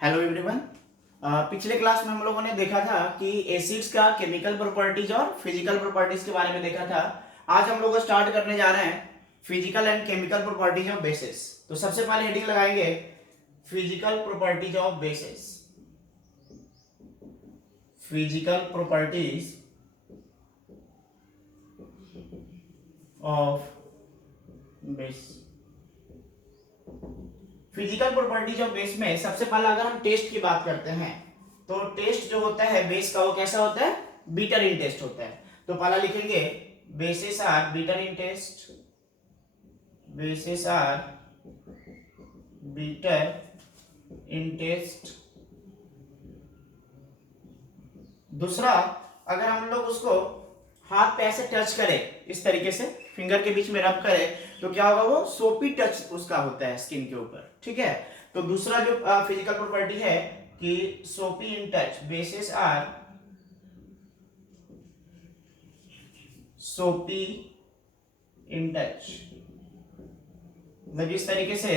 Hello everyone. पिछले class में हम लोगों ने देखा था कि एसिड्स का केमिकल प्रॉपर्टीज और फिजिकल प्रॉपर्टीज के बारे में देखा था। आज हम लोग स्टार्ट करने जा रहे हैं physical and chemical properties of basis. तो सबसे पहले हेडिंग लगाएंगे physical properties of basis. Physical properties of base. Physical properties of base में सबसे पहले अगर हम टेस्ट की बात करते हैं तो टेस्ट जो होता है बेस का वो कैसा होता है, बीटर इन टेस्ट होता है। तो पहला लिखेंगे bases are bitter in taste, bases are bitter in taste. दूसरा, अगर हम लोग उसको हाथ पे ऐसे टच करें, इस तरीके से फिंगर के बीच में रब करें तो क्या होगा, वो सोपी टच उसका होता है स्किन के ऊपर। ठीक है, तो दूसरा जो फिजिकल प्रॉपर्टी है कि सोपी इन टच, बेसिस आर सोपी इन टच। मतलब जिस तरीके से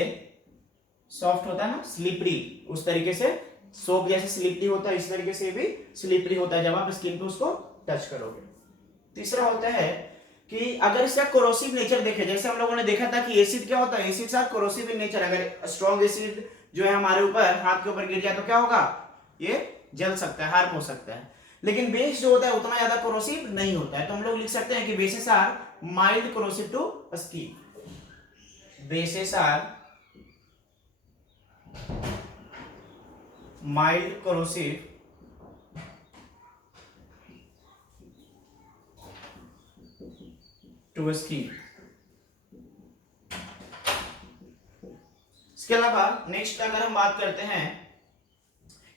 सॉफ्ट होता है ना, स्लिपरी, उस तरीके से सोप जैसे स्लिपरी होता है, इस तरीके से भी स्लिपरी होता है जब आप स्किन पे उसको टच करोगे। तीसरा होता है कि अगर इसका कोरोसिव नेचर देखें, जैसे हम लोगों ने देखा था कि एसिड क्या होता है, एसिड साथ कोरोसिव इन नेचर। अगर स्ट्रॉन्ग एसिड जो है हमारे ऊपर हाथ के ऊपर गिर जाए तो क्या होगा, ये जल सकता है, हार्म हो सकता है। लेकिन बेस जो होता है उतना ज्यादा कोरोसिव नहीं होता है, तो हम लोग लिख सकते हैं कि bases are mild corrosive to skin. Bases are mild corrosive to skin। इसके अलावा नेक्स्ट अगर हम बात करते हैं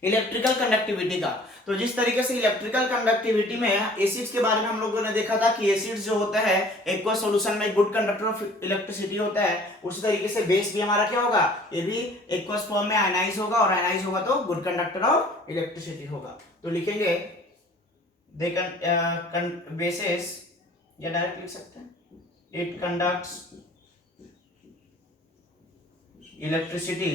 इलेक्ट्रिकल कंडक्टिविटी का, तो जिस तरीके से इलेक्ट्रिकल कंडक्टिविटी में एसिड्स के बारे में हम लोगों ने देखा था कि एसिड्स जो होता है एक्वा सॉल्यूशन में गुड कंडक्टर ऑफ इलेक्ट्रिसिटी होता है, उसी तरीके से बेस भी हमारा क्या होगा, ये भी एक्वस फॉर्म में आयनाइज होगा, और आयनाइज होगा तो गुड कंडक्टर ऑफ इलेक्ट्रिसिटी होगा। तो लिखेंगे दे बेसिस, या डायरेक्ट लिख सकते हैं it conducts electricity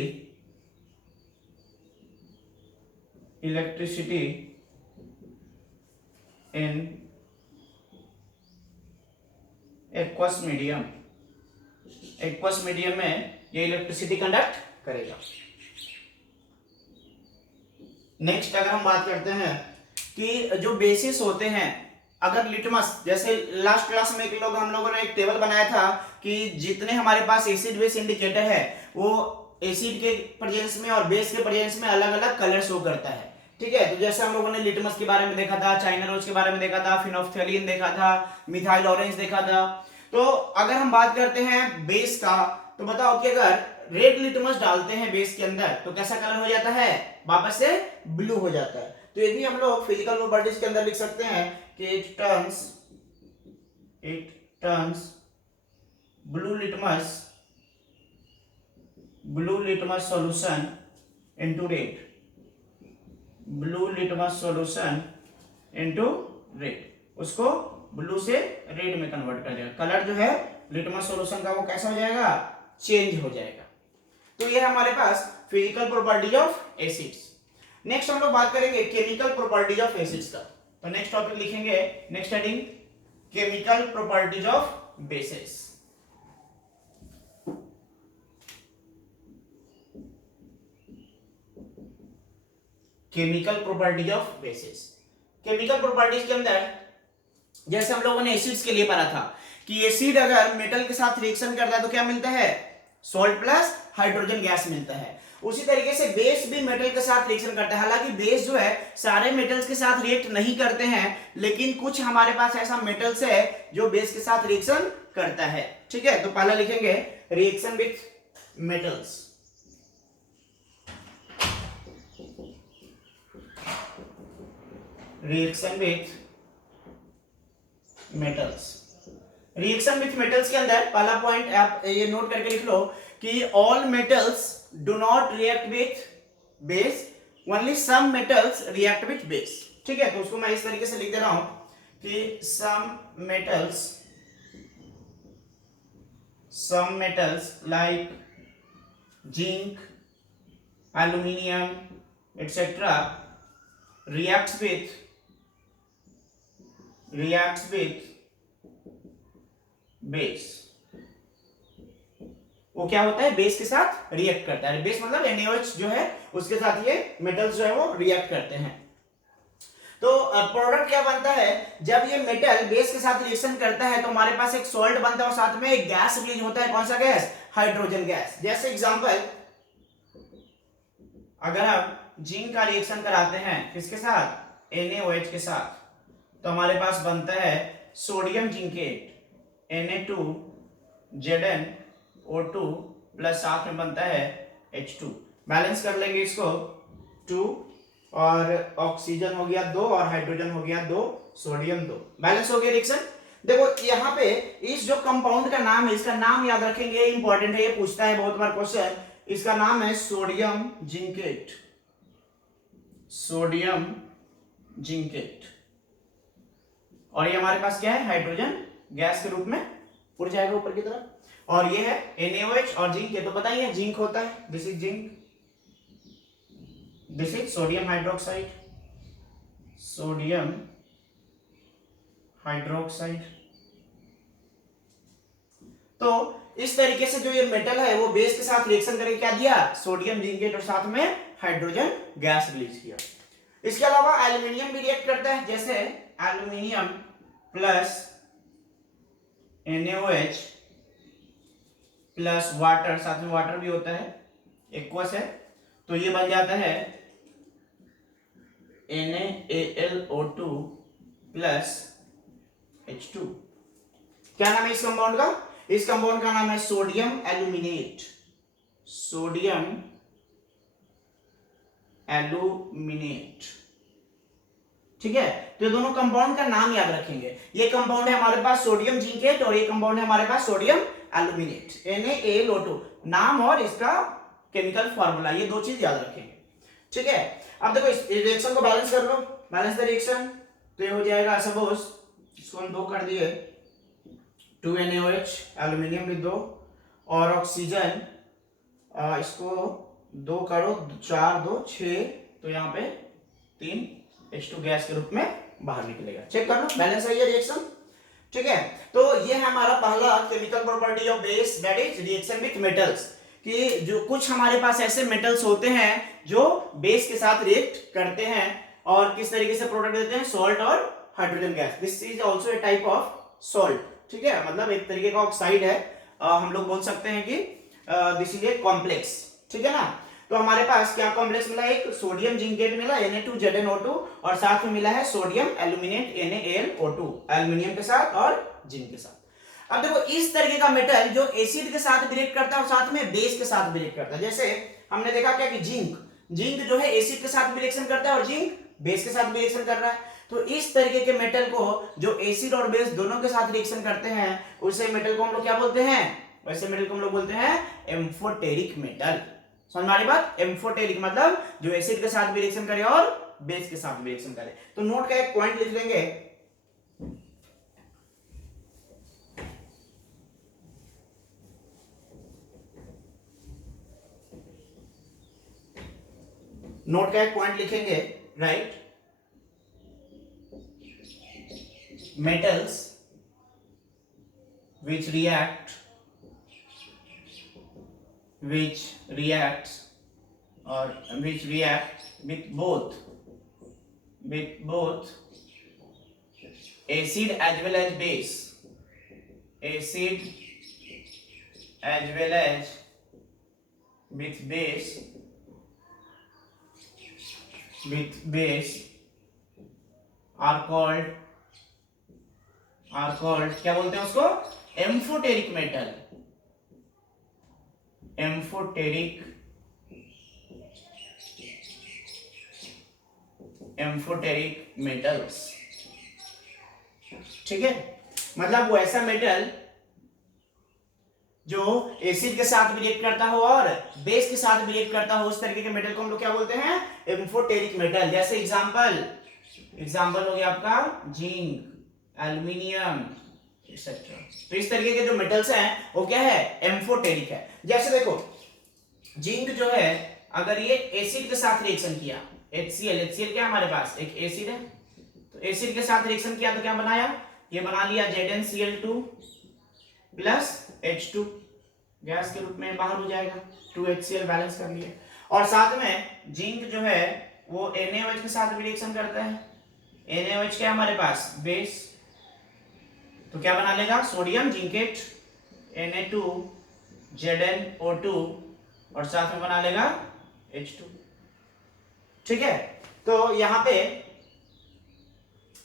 in aqueous medium. Aqueous medium में ये इलेक्ट्रिसिटी कंडक्ट करेगा। नेक्स्ट अगर हम बात करते हैं कि जो बेसिस होते हैं, अगर लिटमस, जैसे लास्ट क्लास में हम लोगों ने एक टेबल बनाया था कि जितने हमारे पास एसिड बेस इंडिकेटर है वो एसिड के प्रेजेंस में और बेस के प्रेजेंस में अलग अलग कलर शो करता है। ठीक है, तो जैसे हम लोगों ने लिटमस के बारे में देखा था, चाइना रोज के बारे में देखा था, फिनोल्फथालीन देखा था, मिथाइल ऑरेंज देखा था। तो अगर हम बात करते हैं बेस का, तो बताओ कि अगर रेड लिटमस डालते हैं बेस के अंदर तो कैसा कलर हो जाता है, वापस से ब्लू हो जाता है। तो ये भी हम लोग फिजिकल प्रॉपर्टीज के अंदर लिख सकते हैं कि it turns blue litmus solution into red, blue litmus solution into red, उसको ब्लू से रेड में कन्वर्ट कर देगा। कलर जो है लिटमस सॉल्यूशन का वो कैसा हो जाएगा, चेंज हो जाएगा। तो ये है हमारे पास physical properties of acids. Next हम लोग बात करेंगे केमिकल प्रॉपर्टीज ऑफ एसिड्स का। तो नेक्स्ट टॉपिक लिखेंगे, next heading chemical properties of basis. Chemical properties of basis. Chemical properties के अंदर जैसे हम लोगों ने एसिड्स के लिए पढ़ा था कि एसिड अगर मेटल के साथ रिएक्शन करता है तो क्या मिलता है, सॉल्ट प्लस हाइड्रोजन गैस मिलता है। उसी तरीके से बेस भी मेटल के साथ रिएक्शन करता है। हालांकि बेस जो है सारे मेटल्स के साथ रिएक्ट नहीं करते हैं, लेकिन कुछ हमारे पास ऐसा मेटल्स है जो बेस के साथ रिएक्शन करता है। ठीक है, तो पहला लिखेंगे reaction with metals. Reaction with metals. Reaction with metals के अंदर पहला पॉइंट आप ये नोट करके लिख लो कि all metals do not react with base, only some metals react with base. ठीक है, तो उसको मैं इस तरीके से लिख दे रहा हूं कि some metals like zinc, aluminium, etc. reacts with base. वो क्या होता है, बेस के साथ रिएक्ट करता है। बेस मतलब NaOH जो है उसके साथ ये मेटल्स जो है वो रिएक्ट करते हैं। तो प्रोडक्ट क्या बनता है, जब ये मेटल बेस के साथ रिएक्शन करता है तो हमारे पास एक सॉल्ट बनता है और साथ में एक गैस रिलीज होता है। कौन सा गैस, हाइड्रोजन गैस। जैसे एग्जांपल, अगर हम जिंक का रिएक्शन कराते हैं किसके साथ, NaOH के साथ, तो हमारे पास बनता है सोडियम जिंकेट Na2ZnO2 प्लस साथ में बनता है H2। बैलेंस कर लेंगे इसको, 2 और ऑक्सीजन हो गया 2 और हाइड्रोजन हो गया 2, सोडियम 2। बैलेंस हो गया रिएक्शन। देखो यहाँ पे इस जो कंपाउंड का नाम है, इसका नाम याद रखेंगे, इंपॉर्टेंट है, ये पूछता है बहुत बार क्वेश्चन। इसका नाम है सोडियम जिंकेट, सोडियम जिंकेट। और ये हमारे पास क्या है, हाइड्रोजन गैस के रूप में उड़ जाएगा ऊपर की तरफ। और ये है NaOH और जिंक, ये तो बताइए जिंक होता है, this is zinc, this is sodium hydroxide, sodium hydroxide. तो इस तरीके से जो ये मेटल है वो बेस के साथ रिएक्शन करके क्या दिया, सोडियम जिंकेट और साथ में हाइड्रोजन गैस रिलीज किया। इसके अलावा एल्यूमिनियम भी रिएक्ट करता है। जैसे aluminium plus NaOH plus water, साथ में वाटर भी होता है, एक्वस है, तो ये बन जाता है NaAlO2 प्लस H2। क्या नाम है इस कंपाउंड का, इस कंपाउंड का नाम है सोडियम एल्यूमिनेट, सोडियम एल्यूमिनेट। ठीक है, तो ये दोनों कंपाउंड का नाम याद रखेंगे। ये कंपाउंड है हमारे पास सोडियम जिंकेट और ये कंपाउंड है हमारे पास सोडियम एल्यूमिनेट, NaAlO2, नाम और इसका केमिकल फार्मूला, ये दो चीज याद रखेंगे। ठीक है, अब देखो इस रिएक्शन को बैलेंस कर लो, बैलेंस द रिएक्शन। तो ये हो जाएगा, सपोज इसको हम 2 कर दिए, 2 NaOH, एल्यूमिनियम भी 2 और ऑक्सीजन, इसको 2 करो, 4 2 6, तो यहाँ पे 3 H2 गैस के रूप में बाहर निकलेगा। चेक कर लो, बैलेंस है ये रिएक्शन। ठीक है, तो ये है हमारा पहला chemical property of base, that is reaction with metals. कि जो कुछ हमारे पास ऐसे मेटल्स होते हैं जो बेस के साथ रिएक्ट करते हैं और किस तरीके से प्रोडक्ट देते हैं, सॉल्ट और hydrogen gas. This is also a type of salt. ठीक है, मतलब एक तरीके का ऑक्साइड है, हम लोग बोल सकते हैं कि दिस इज ए कॉम्प्लेक्स। ठीक है ना, तो हमारे पास क्या कॉम्प्लेक्स मिला, एक सोडियम जिंकेट मिला Na2ZnO2 और साथ में मिला है सोडियम एल्यूमिनेट NaAlO2, एल्यूमिनियम के साथ और जिंक के साथ। अब देखो इस तरीके का मेटल जो एसिड के साथ रिएक्ट करता है और साथ में बेस के साथ रिएक्ट करता है। जैसे हमने देखा क्या कि जिंक जो है एसिड के साथ रिएक्शन करता है और जिंक बेस के साथ रिएक्शन कर रहा है। तो इस तरीके के मेटल को जो एसिड और बेस दोनों के साथ रिएक्शन करते हैं, उसे मेटल को हम लोग क्या बोलते हैं, वैसे मेटल को हम लोग बोलते हैं एम्फोटेरिक मेटल। समझ में आ रही बात, एम्फोटेरिक मतलब जो एसिड के साथ भी रिएक्शन करे और बेस के साथ भी रिएक्शन करे। तो नोट का एक पॉइंट लिख लेंगे, नोट का एक पॉइंट लिखेंगे, right, metals which reacts with both acid as well as base, acid as well as with base are called क्या बोलते हैं उसको, एम्फोटेरिक मेटल, एम्फोटेरिक मेटल्स। ठीक है, मतलब वो ऐसा मेटल जो एसिड के साथ भी रिएक्ट करता हो और बेस के साथ भी रिएक्ट करता हो, उस तरीके के मेटल को हम लोग क्या बोलते हैं, एम्फोटेरिक मेटल। जैसे एग्जांपल हो गया आपका जिंक, एल्यूमिनियम एक्सेट्रा। तो इस तरीके के जो मेटल्स हैं वो क्या है, एम्फोटेरिक है। जैसे देखो जिंक जो है, अगर ये एसिड के साथ रिएक्शन किया HCl, HCl क्या है हमारे पास, एक एसिड है, तो एसिड के साथ रिएक्शन किया तो क्या बनाया, ये बना लिया ZnCl2 प्लस H2, गैस के रूप में बाहर हो जाएगा, 2HCl बैलेंस कर लिए। और साथ में जिंक जो है वो NaOH के साथ भी रिएक्शन करता है, NaOH क्या है हमारे पास, बेस, तो क्या बना लेगा, सोडियम जिंकेट Na2ZnO2 और साथ में बना लेगा H2। ठीक है, तो यहां पे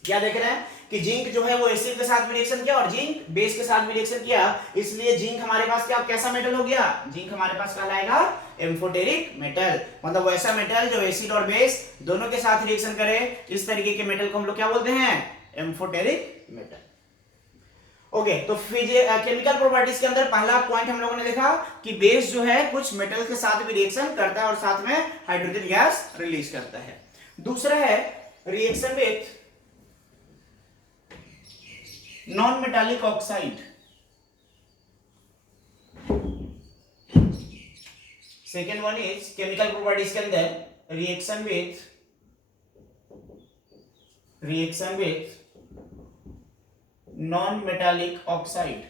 क्या देख रहे हैं कि जिंक जो है वो एसिड के साथ भी रिएक्शन किया और जिंक बेस के साथ भी रिएक्शन किया, इसलिए जिंक हमारे पास क्या कैसा मेटल हो गया, जिंक हमारे पास कहलाएगा एम्फोटेरिक मेटल, मतलब वैसा मेटल जो एसिड और बेस दोनों के साथ रिएक्शन करे, इस तरीके के मेटल को हम लोग क्या बोलते हैं, एम्फोटेरिक मेटल। ओके, तो केमिकल प्रॉपर्टीज के अंदर पहला पॉइंट हम लोगों ने देखा कि बेस जो है कुछ मेटल के साथ भी रिएक्शन करता है और साथ में हाइड्रोजन गैस रिलीज करता है। दूसरा है reaction with non metallic oxide. Second one is chemical properties के अंदर reaction with non metallic oxide.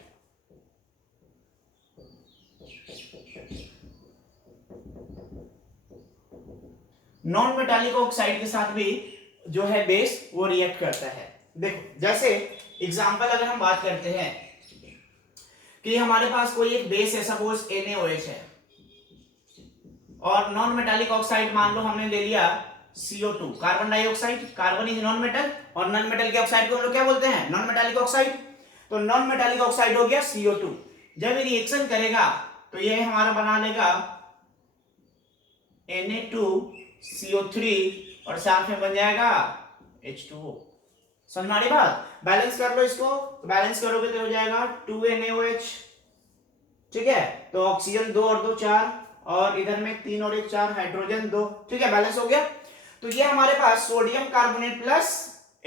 Non metallic oxide के साथ भी जो है बेस वो रिएक्ट करता है। देखो जैसे एग्जांपल अगर हम बात करते हैं कि हमारे पास कोई एक बेस है, सपोज NaOH है, और नॉन मेटालिक ऑक्साइड मान लो हमने ले लिया CO2, carbon dioxide, carbon is non metal और नॉन मेटल के ऑक्साइड को हम लोग क्या बोलते हैं, नॉन मेटालिक ऑक्साइड। तो नॉन मेटालिक ऑक्साइड हो गया CO2, जब ये रिएक्शन करेगा तो ये हमारा बना लेगा Na2CO3 और साथ में बन जाएगा H2O। समझ में आ रही बात, बैलेंस कर लो इसको, तो बैलेंस करोगे तो हो जाएगा 2NaOH। ठीक है, तो ऑक्सीजन 2 और 2 4 और इधर में 3 और 1 4, हाइड्रोजन 2। ठीक है, बैलेंस हो गया। तो ये हमारे पास सोडियम कार्बोनेट प्लस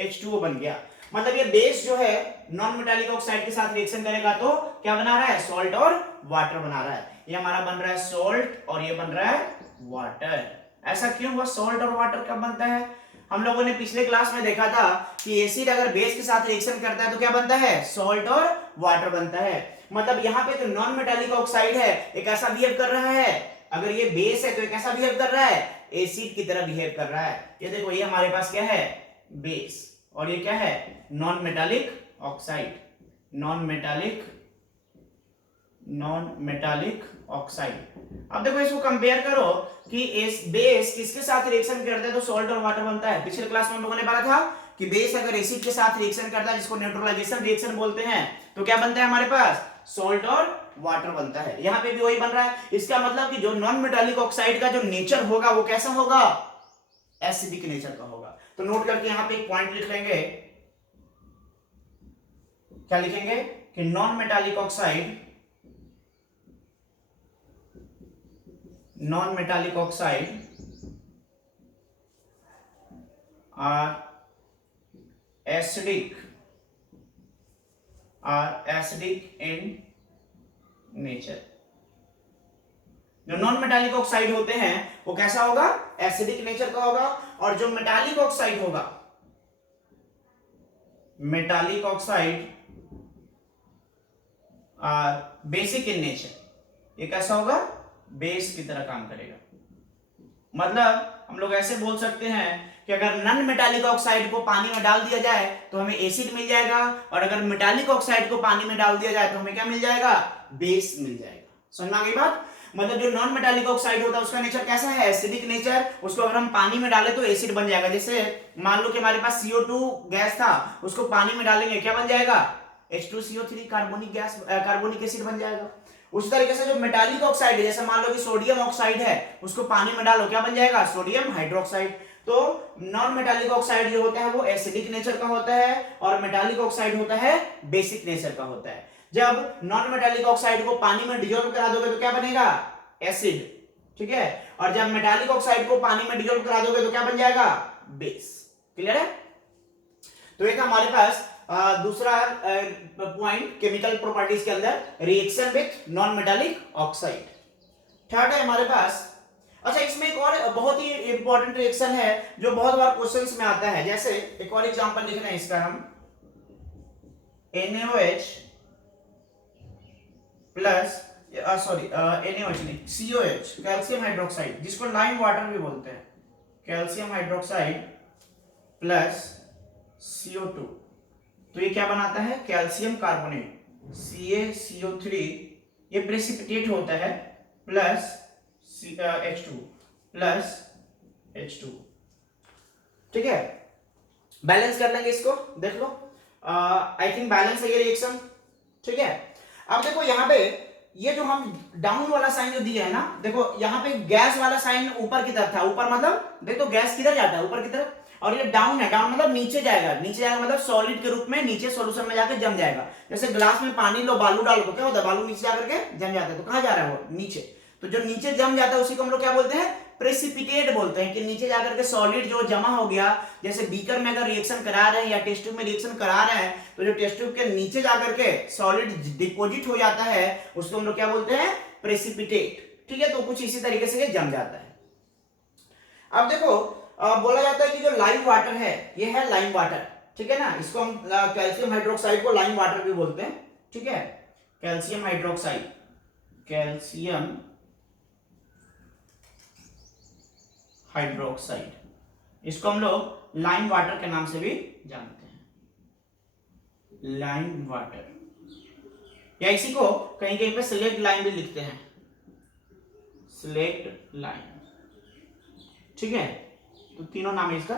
H2O बन गया। मतलब ये बेस जो है नॉन मेटालिक ऑक्साइड के साथ रिएक्शन करेगा तो क्या बना रहा है, सॉल्ट और वाटर बना रहा है। ये हमारा बन रहा है सॉल्ट और ये बन रहा है वाटर। ऐसा क्यों हुआ, सॉल्ट और वाटर कब बनता है, हम लोगों ने पिछले क्लास में देखा था कि एसिड अगर बेस के साथ रिएक्शन करता है तो क्या बनता है, सॉल्ट और वाटर बनता है। मतलब यहाँ पे जो नॉन मेटालिक ऑक्साइड है एक ऐसा बिहेव कर रहा है, अगर ये बेस है तो एक ऐसा बिहेव कर रहा है, एसिड की तरह बिहेव कर रहा है। ये देखो, ये हमारे पास क्या है, बेस, और ये क्या है, non metallic oxide, non metallic oxide. अब देखो इसको कंपेयर करो कि इस बेस किसके साथ रिएक्शन करता है तो सॉल्ट और वाटर बनता है। पिछले क्लास में हम लोगों ने पढ़ा था कि बेस अगर एसिड के साथ रिएक्शन करता है जिसको न्यूट्रलाइजेशन रिएक्शन बोलते हैं तो क्या बनता है हमारे पास, सॉल्ट और वाटर बनता है। यहां पे भी वही बन रहा है। इसका मतलब कि जो नॉन मेटालिक ऑक्साइड का जो नेचर होगा वो कैसा होगा, एसिडिक नेचर का होगा। तो नोट करके यहां पे एक पॉइंट लिख लेंगे, क्या लिखेंगे कि non metallic oxide are acidic in nature। जो नॉन मेटालिक ऑक्साइड होते हैं वो कैसा होगा, एसिडिक नेचर का होगा। और जो मेटालिक ऑक्साइड होगा, metallic oxide basic in nature, ये कैसा होगा, बेस की तरह काम करेगा। मतलब हम लोग ऐसे बोल सकते हैं कि अगर नॉन मेटालिक ऑक्साइड को पानी में डाल दिया जाए तो हमें एसिड मिल जाएगा, और अगर मेटालिक ऑक्साइड को पानी में डाल दिया जाए तो हमें क्या मिल जाएगा, बेस मिल जाएगा। समझ में आ गई बात। मतलब जो नॉन मेटालिक ऑक्साइड होता है उसका नेचर कैसा है, एसिडिक नेचर। उसको अगर हम पानी में डालें तो एसिड बन जाएगा। जैसे मान लो कि हमारे पास CO2 गैस था, उसको पानी में डालेंगे क्या बन जाएगा, H2CO3 carbonic gas, carbonic acid बन जाएगा। उस तरीके से जो मेटालिक ऑक्साइड है, जैसे मान लो कि सोडियम ऑक्साइड है, उसको पानी में डालो क्या बन जाएगा, सोडियम हाइड्रोक्साइड। तो नॉन मेटालिक ऑक्साइड जो होता है वो एसिडिक नेचर का होता है और मेटालिक ऑक्साइड होता है बेसिक नेचर का होता है। जब नॉन मेटालिक ऑक्साइड को पानी में डिसॉल्व करा दोगे तो क्या बनेगा, एसिड। ठीक है, और जब मेटालिक ऑक्साइड को पानी में डिसॉल्व करा दोगे तो क्या बन जाएगा, बेस। क्लियर है। तो एक हमारे पास दूसरा पॉइंट केमिकल प्रॉपर्टीज के अंदर reaction with non metallic oxide. Third है हमारे पास अच्छा, इसमें एक और बहुत ही इंपॉर्टेंट रिएक्शन है जो बहुत बार क्वेश्चंस में आता है। जैसे एक और एग्जांपल लिख रहे हैं इसका हम, NaOH प्लस सॉरी NaOH नहीं, COH कैल्शियम हाइड्रोक्साइड, जिसको लाइम वाटर भी बोलते हैं, कैल्शियम हाइड्रोक्साइड प्लस CO2, तो ये क्या बनाता है, कैल्शियम कार्बोनेट CaCO3, ये प्रेसिपिटेट होता है, प्लस H2 प्लस H2। ठीक है, बैलेंस कर लेंगे इसको, देख लो, आई थिंक बैलेंस है ये रिएक्शन। ठीक है, अब देखो यहाँ पे ये जो हम डाउन वाला साइन जो दिया है ना, देखो यहाँ पे गैस वाला साइन ऊपर की तरफ था, ऊपर मतलब देखो गैस किधर जाता है, ऊपर की तरफ, और ये डाउन है, डाउन मतलब नीचे जाएगा, नीचे जाएगा मतलब सॉलिड के रूप में नीचे सॉल्यूशन में जाकर जम जाएगा। जैसे ग्लास में पानी लो, बालू डालो तो क्या होता है, बालू नीचे जाकर के जम जाता है, तो कहाँ जा रहा है वो, नीचे। तो जो नीचे जम जाता है उसी को हम लोग क्या बोलते हैं, प्रेसिपिटेट बोलते हैं, कि नीचे जाकर के सॉलिड जो जमा हो गया, जैसे बीकर में अगर रिएक्शन करा रहे हैं या टेस्ट ट्यूब में रिएक्शन करा रहे हैं, तो जो टेस्ट ट्यूब के नीचे जाकर के सॉलिड डिपोजिट हो जाता है उसको हम लोग क्या बोलते हैं, प्रेसिपिटेट। ठीक है, तो कुछ इसी तरीके से ये जम जाता है। अब देखो बोला जाता है कि जो लाइम वाटर है, ये है लाइम वाटर, ठीक है ना, इसको हम कैल्शियम हाइड्रोक्साइड को लाइम वाटर भी बोलते हैं। ठीक है, कैल्शियम हाइड्रोक्साइड, कैल्शियम हाइड्रोक्साइड, इसको हम लोग लाइम वाटर के नाम से भी जानते हैं, लाइम वाटर, या इसी को कहीं कहीं पे स्लेट लाइम भी लिखते हैं, स्लेट लाइम। ठीक है, तो तीनों नाम है इसका,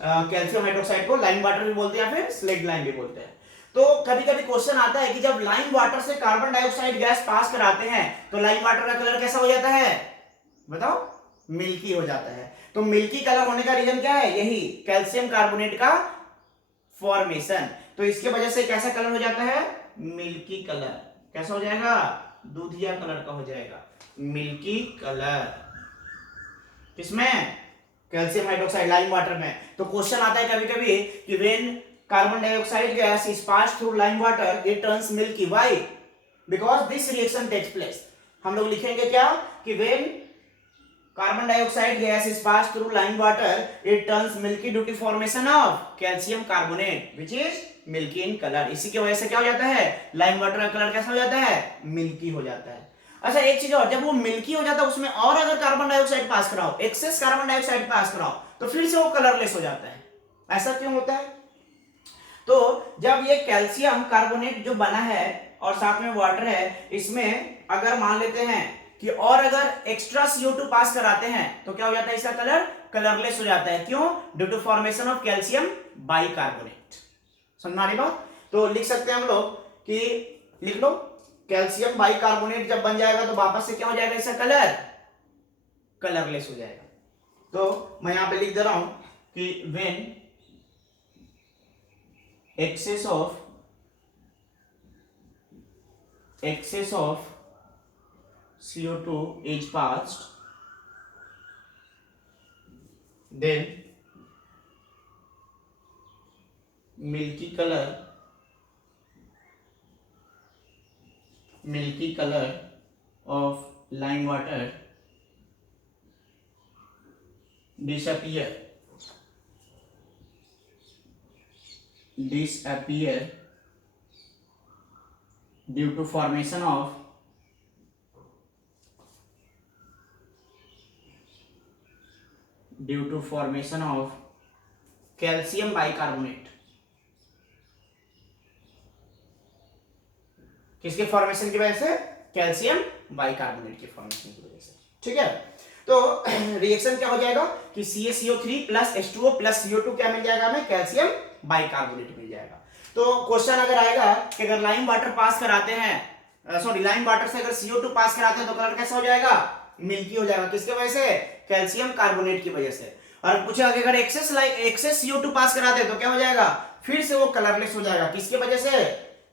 कैल्शियम हाइड्रोक्साइड को लाइम वाटर भी बोलते हैं या फिर स्लेट लाइम भी बोलते हैं। तो कभी कभी क्वेश्चन आता है कि जब लाइम वाटर से कार्बन डाइऑक्साइड गैस पास कराते हैं तो लाइम वाटर का कलर कैसा हो जाता है, बताओ, मिल्की हो जाता है। तो मिल्की कलर होने का रीजन क्या है, यही कैल्शियम कार्बोनेट का फॉर्मेशन। तो इसके वजह से कैसा कलर हो जाता है, मिल्की कलर। कैसा हो जाएगा, दूधिया कलर का हो जाएगा, मिल्की कलर। किसमें, कैल्शियम हाइड्रोक्साइड लाइम वाटर में। तो क्वेश्चन आता है कभी कभी कि when carbon dioxide gas is passed through lime water it turns milky, why, because this reaction takes place. हम लोग लिखेंगे क्या कि when carbon dioxide gas is passed through lime water it turns milky due to formation of calcium carbonate which is milky in colour. इसी की वजह से क्या हो जाता है, लाइम वाटर का कलर कैसा हो जाता है, मिल्की हो जाता है। अच्छा, एक चीज और, जब वो मिल्की हो जाता है उसमें और अगर कार्बन डाइऑक्साइड पास कराओ, एक्सेस कार्बन डाइऑक्साइड पास कराओ, तो फिर से वो कलरलेस हो जाता है। ऐसा क्यों होता है, तो जब ये कैल्शियम कार्बोनेट जो बना है और साथ में वाटर है, इसमें अगर मान लेते हैं कि और अगर एक्स्ट्रा CO2 पास कराते हैं तो क्या हो जाता है, इसका कलर कलरलेस हो जाता है। क्यों, due to formation of calcium bicarbonate. समझ रही बात। तो लिख सकते हैं हम लोग कि, लिख लो, कैल्शियम बाइकार्बोनेट जब बन जाएगा तो वापस से क्या हो जाएगा, इसका कलर कलरलेस हो जाएगा। तो मैं यहां पे लिख दे रहा हूं कि when excess of CO2 is passed, then milky color of lime water disappear due to formation of calcium bicarbonate. किसके फॉर्मेशन की वजह से, कैल्शियम बाइकार्बोनेट के फॉर्मेशन की वजह से। ठीक है, तो रिएक्शन क्या हो जाएगा कि CaCO3 plus H2O plus CO2 क्या मिल जाएगा हमें, कैल्शियम बाइकार्बोनेट मिल जाएगा। तो क्वेश्चन अगर आएगा कि अगर लाइम वाटर पास कराते हैं, सॉरी लाइम वाटर से अगर CO2 पास कराते हैं तो कलर कैसा हो जाएगा, मिल्की हो जाएगा। किसके वजह से, कैल्शियम कार्बोनेट की वजह से। और पूछा कि अगर एक्सेस CO2 पास कराते हैं तो क्या हो जाएगा, फिर से वो कलरलेस हो जाएगा। किसके वजह से,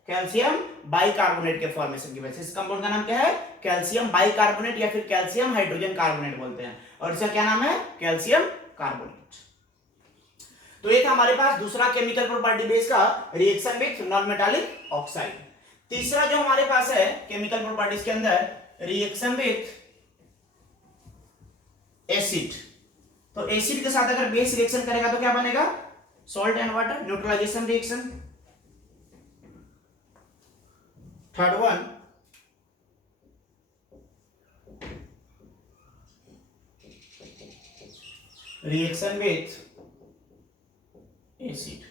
कैल्शियम बाइकार्बोनेट के फॉर्मेशन की वजह से। इस कंपाउंड का नाम क्या है, कैल्शियम बाइकार्बोनेट या फिर कैल्शियम हाइड्रोजन कार्बोनेट बोलते हैं, और इसका क्या नाम है, कैल्शियम कार्बोनेट। तो एक हमारे पास दूसरा केमिकल प्रॉपर्टी बेस का reaction with non metallic oxide. तीसरा जो हमारे पास है केमिकल प्रॉपर्टीज के अंदर, रिएक्शन विथ एसिड। तो एसिड के साथ अगर बेस रिएक्शन करेगा तो क्या बनेगा? Salt and water, neutralisation reaction. Third one, reaction with acid.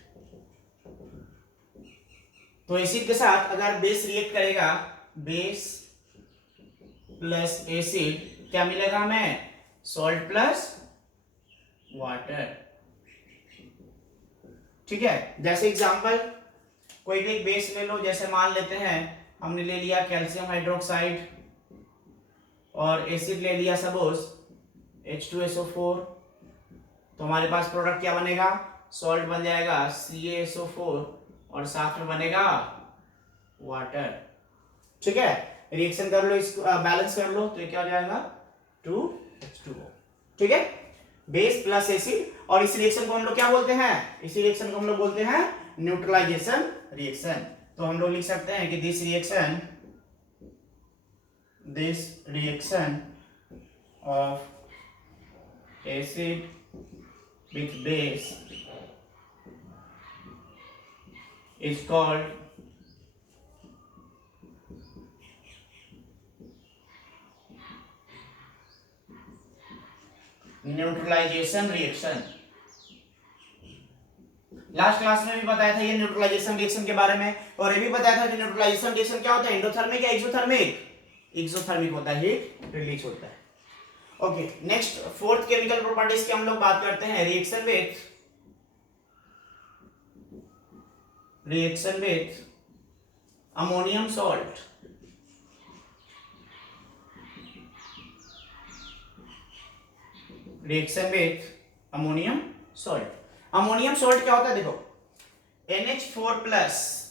तो एसिड के साथ अगर बेस रिएक्ट करेगा, बेस प्लस एसिड, क्या मिलेगा हमें? Salt plus water. ठीक है, जैसे एग्जांपल कोई भी एक बेस ले लो, जैसे मान लेते हैं हमने ले लिया कैल्शियम हाइड्रोक्साइड और एसिड ले लिया सपोज H2SO4, तो हमारे पास प्रोडक्ट क्या बनेगा? सॉल्ट बन जाएगा CaSO4 और साथ में बनेगा वाटर। ठीक है, रिएक्शन कर लो, इसको बैलेंस कर लो, तो ये क्या हो जाएगा? 2H2O। ठीक है, बेस प्लस एसिड, और इस रिएक्शन को हम लोग क्या बोलते हैं? इसी रिएक्शन को हम लोग बोलते हैं न्यूट्रलाइजेशन रिएक्शन। तो हम लोग लिख सकते हैं कि this reaction of acid with base is called neutralisation reaction. Last class में भी बताया था ये न्यूट्रलाइजेशन रिएक्शन के बारे में, और ये भी बताया था कि न्यूट्रलाइजेशन रिएक्शन क्या होता है? एंडोथर्मिक या एक्सोथर्मिक? एक्सोथर्मिक होता है, हीट रिलीज होता है। Okay, next fourth chemical properties की हम लोग बात करते हैं, reaction with ammonium salt. Reaction with ammonium salt. Ammonium salt क्या होता है? देखो NH4 प्लस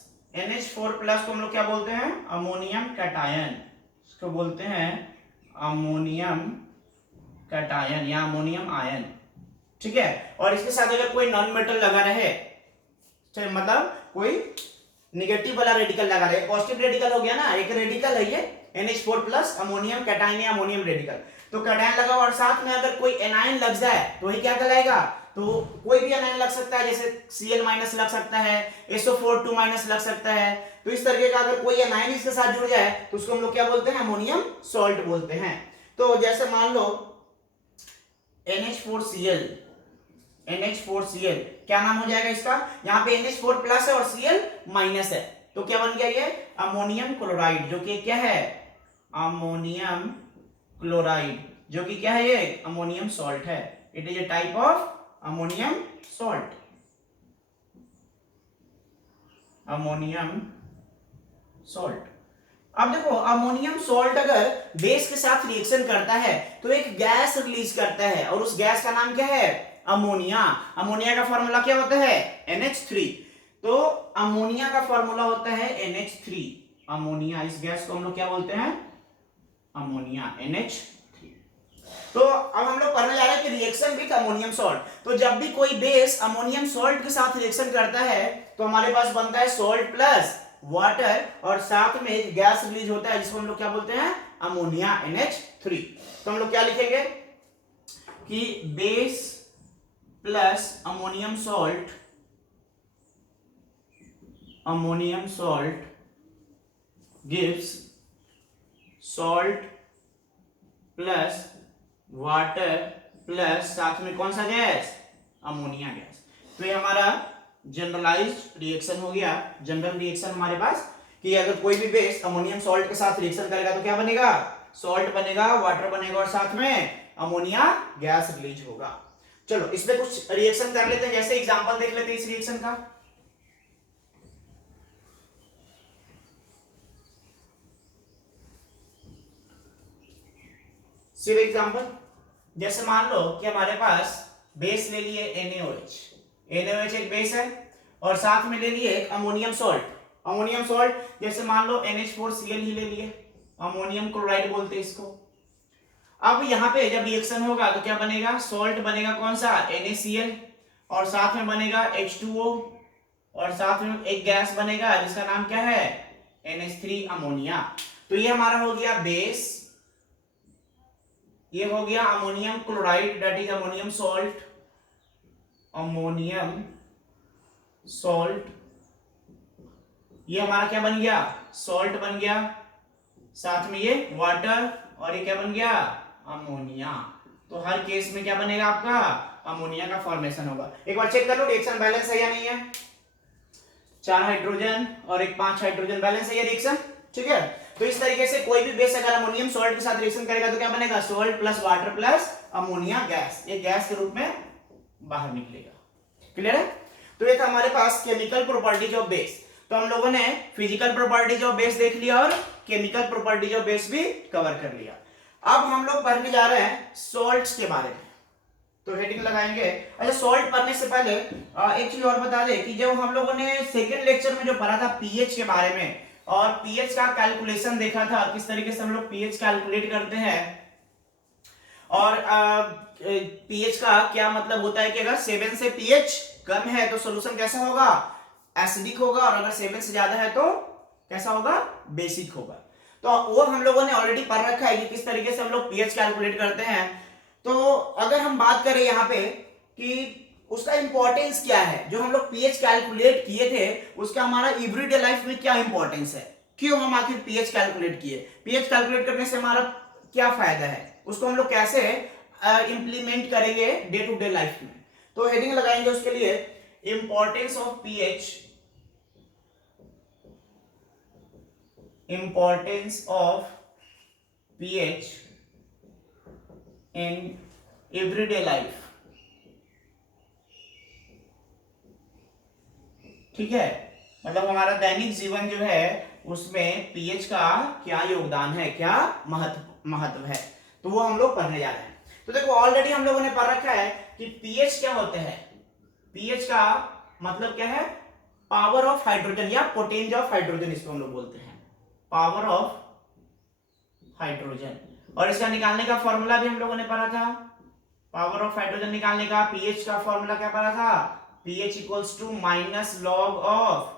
को हम लोग क्या बोलते हैं? Ammonium cation. इसको बोलते हैं अमोनियम कैटायन या अमोनियम आयन। ठीक है, और इसके साथ अगर कोई नॉन मेटल लगा रहे, मतलब कोई निगेटिव वाला रेडिकल लगा रहे, पॉजिटिव रेडिकल हो गया ना, एक रेडिकल है ये NH4 प्लस अमोनियम कैटायन या अमोनियम रेडिकल, तो कैटायन लगा और साथ में अगर कोई एनायन लग जाए तो ये क्या कहलाएगा? तो कोई भी एनायन लग सकता है, जैसे Cl- लग सकता है, SO4 2- लग सकता है। तो इस तरीके का अगर कोई एनायन इसके साथ जुड़ जाए तो उसको हम लोग क्या बोलते हैं? अमोनियम सॉल्ट बोलते हैं। तो जैसे मान लो NH4Cl, क्या नाम हो जाएगा इसका? यहाँ पे NH4 प्लस है और Cl माइनस है, तो क्या बन गया ये? अमोनियम क्लोराइड, जो कि क्या है? अमोनियम क्लोराइड, जो कि क्या है? ये अमोनियम सॉल्ट है। It is a type of ammonium salt. Ammonium salt. अब देखो, अमोनियम सॉल्ट अगर बेस के साथ रिएक्शन करता है तो एक गैस रिलीज करता है, और उस गैस का नाम क्या है? अमोनिया। अमोनिया का फॉर्मूला क्या होता है? NH3। तो अमोनिया का फॉर्मूला होता है NH3। अमोनिया, इस गैस को हम लोग क्या बोलते हैं? Ammonia, NH3। तो अब हम लोग पढ़ने जा रहे हैं कि रिएक्शन विथ अमोनियम सॉल्ट। तो जब भी कोई बेस अमोनियम सॉल्ट के साथ रिएक्शन करता है तो हमारे पास बनता है सॉल्ट प्लस वाटर, और साथ में एक गैस रिलीज होता है जिसको हम लोग क्या बोलते हैं? Ammonia, NH3। तो हम लोग क्या लिखेंगे कि base plus ammonium salt gives salt plus water plus साथ में कौन सा गैस? Ammonia gas. तो ये हमारा जनरलाइज्ड रिएक्शन हो गया, जनरल रिएक्शन हमारे पास, कि अगर कोई भी बेस अमोनियम सॉल्ट के साथ रिएक्शन करेगा तो क्या बनेगा? सॉल्ट बनेगा, वाटर बनेगा, और साथ में अमोनिया गैस रिलीज होगा। चलो इसमें कुछ रिएक्शन कर लेते हैं, जैसे एग्जांपल देख लेते हैं इस रिएक्शन का। सिर्फ एग्जांपल, जैसे मान लो कि हमारे पास बेस ले लिए NaOH एक बेस है, और साथ में ले लिए एक अमोनियम सॉल्ट जैसे मान लो NH4Cl ही ले लिए, अमोनियम क्लोराइड बोलते हैं इसको। अब यहाँ पे जब रिएक्शन होगा तो क्या बनेगा? सॉल्ट बनेगा कौन सा? NaCl, और साथ में बनेगा H2O, और साथ में एक गैस बनेगा जिसका नाम क्या है? NH3 ammonia. तो ये हमारा हो गया बेस ये हो गया ammonium chloride, that is ammonium salt, ammonium salt, ये हमारा क्या बन गया, सॉल्ट बन गया, साथ में ये वाटर, और ये क्या बन गया, अमोनिया। तो हर केस में क्या बनेगा आपका, अमोनिया का फॉर्मेशन होगा। एक बार चेक कर लो रिएक्शन बैलेंस है या नहीं है। 4 हाइड्रोजन और एक 5 हाइड्रोजन, बैलेंस है ये रिएक्शन, ठीक है। तो इस तरीके से कोई भी बेस अगर अमोनियम सॉल्ट के साथ रिएक्शन करेगा तो क्या बनेगा, salt plus water plus ammonia gas, ये गैस के रूप में बाहर निकलेगा। क्लियर है। तो ये था हमारे पास केमिकल प्रॉपर्टीज ऑफ बेस। तो हम लोगों ने फिजिकल प्रॉपर्टीज ऑफ बेस देख लिया और केमिकल प्रॉपर्टीज ऑफ बेस भी कवर कर लिया। अब हम लोग पढ़ने जा रहे हैं सॉल्ट्स के बारे में, तो हेडिंग लगाएंगे। अच्छा, सॉल्ट पढ़ने से पहले एक चीज और बता दें कि जब हम लोगों ने सेकेंड लेक्चर में जो पढ़ा था पीएच के बारे में, और पीएच का कैलकुलेशन देखा था, किस तरीके से हम लोग पीएच कैलकुलेट करते हैं, और पीएच का क्या मतलब होता है कि अगर 7 से पीएच कम है तो सॉल्यूशन कैसा होगा, एसिडिक होगा, और अगर 7 से ज्यादा है तो कैसा होगा, बेसिक होगा। तो वो हम लोगों ने ऑलरेडी पढ़ रखा है कि किस तरीके से हम लोग पीएच कैलकुलेट करते हैं। तो अगर हम बात करें यहाँ पे कि उसका इंपॉर्टेंस क्या है, जो हम लोग पीएच कैलकुलेट किए थे उसका हमारा एवरीडे लाइफ में क्या इंपॉर्टेंस है, क्यों हम आखिर पीएच कैलकुलेट किए, पीएच कैलकुलेट करने से हमारा क्या फायदा है, उसको हम लोग कैसे इंप्लीमेंट करेंगे डे टू डे लाइफ में। तो हेडिंग लगाएंगे उसके लिए, importance of pH, importance of pH in everyday life. ठीक है, मतलब हमारा दैनिक जीवन जो है उसमें पीएच का क्या योगदान है, क्या महत्व है, तो वो हम लोग पढ़ने जा रहे हैं। तो देखो ऑलरेडी हम लोगों ने पढ़ रखा है कि पीएच क्या होते हैं। पीएच का मतलब क्या है, पावर ऑफ हाइड्रोजन या पोटेंज ऑफ हाइड्रोजन, इसको हम लोग बोलते हैं पावर ऑफ हाइड्रोजन। और इसका निकालने का फॉर्मूला भी हम लोगों ने पढ़ा था, पावर ऑफ हाइड्रोजन निकालने का पीएच का फॉर्मूला क्या पढ़ा था, pH equals to minus log of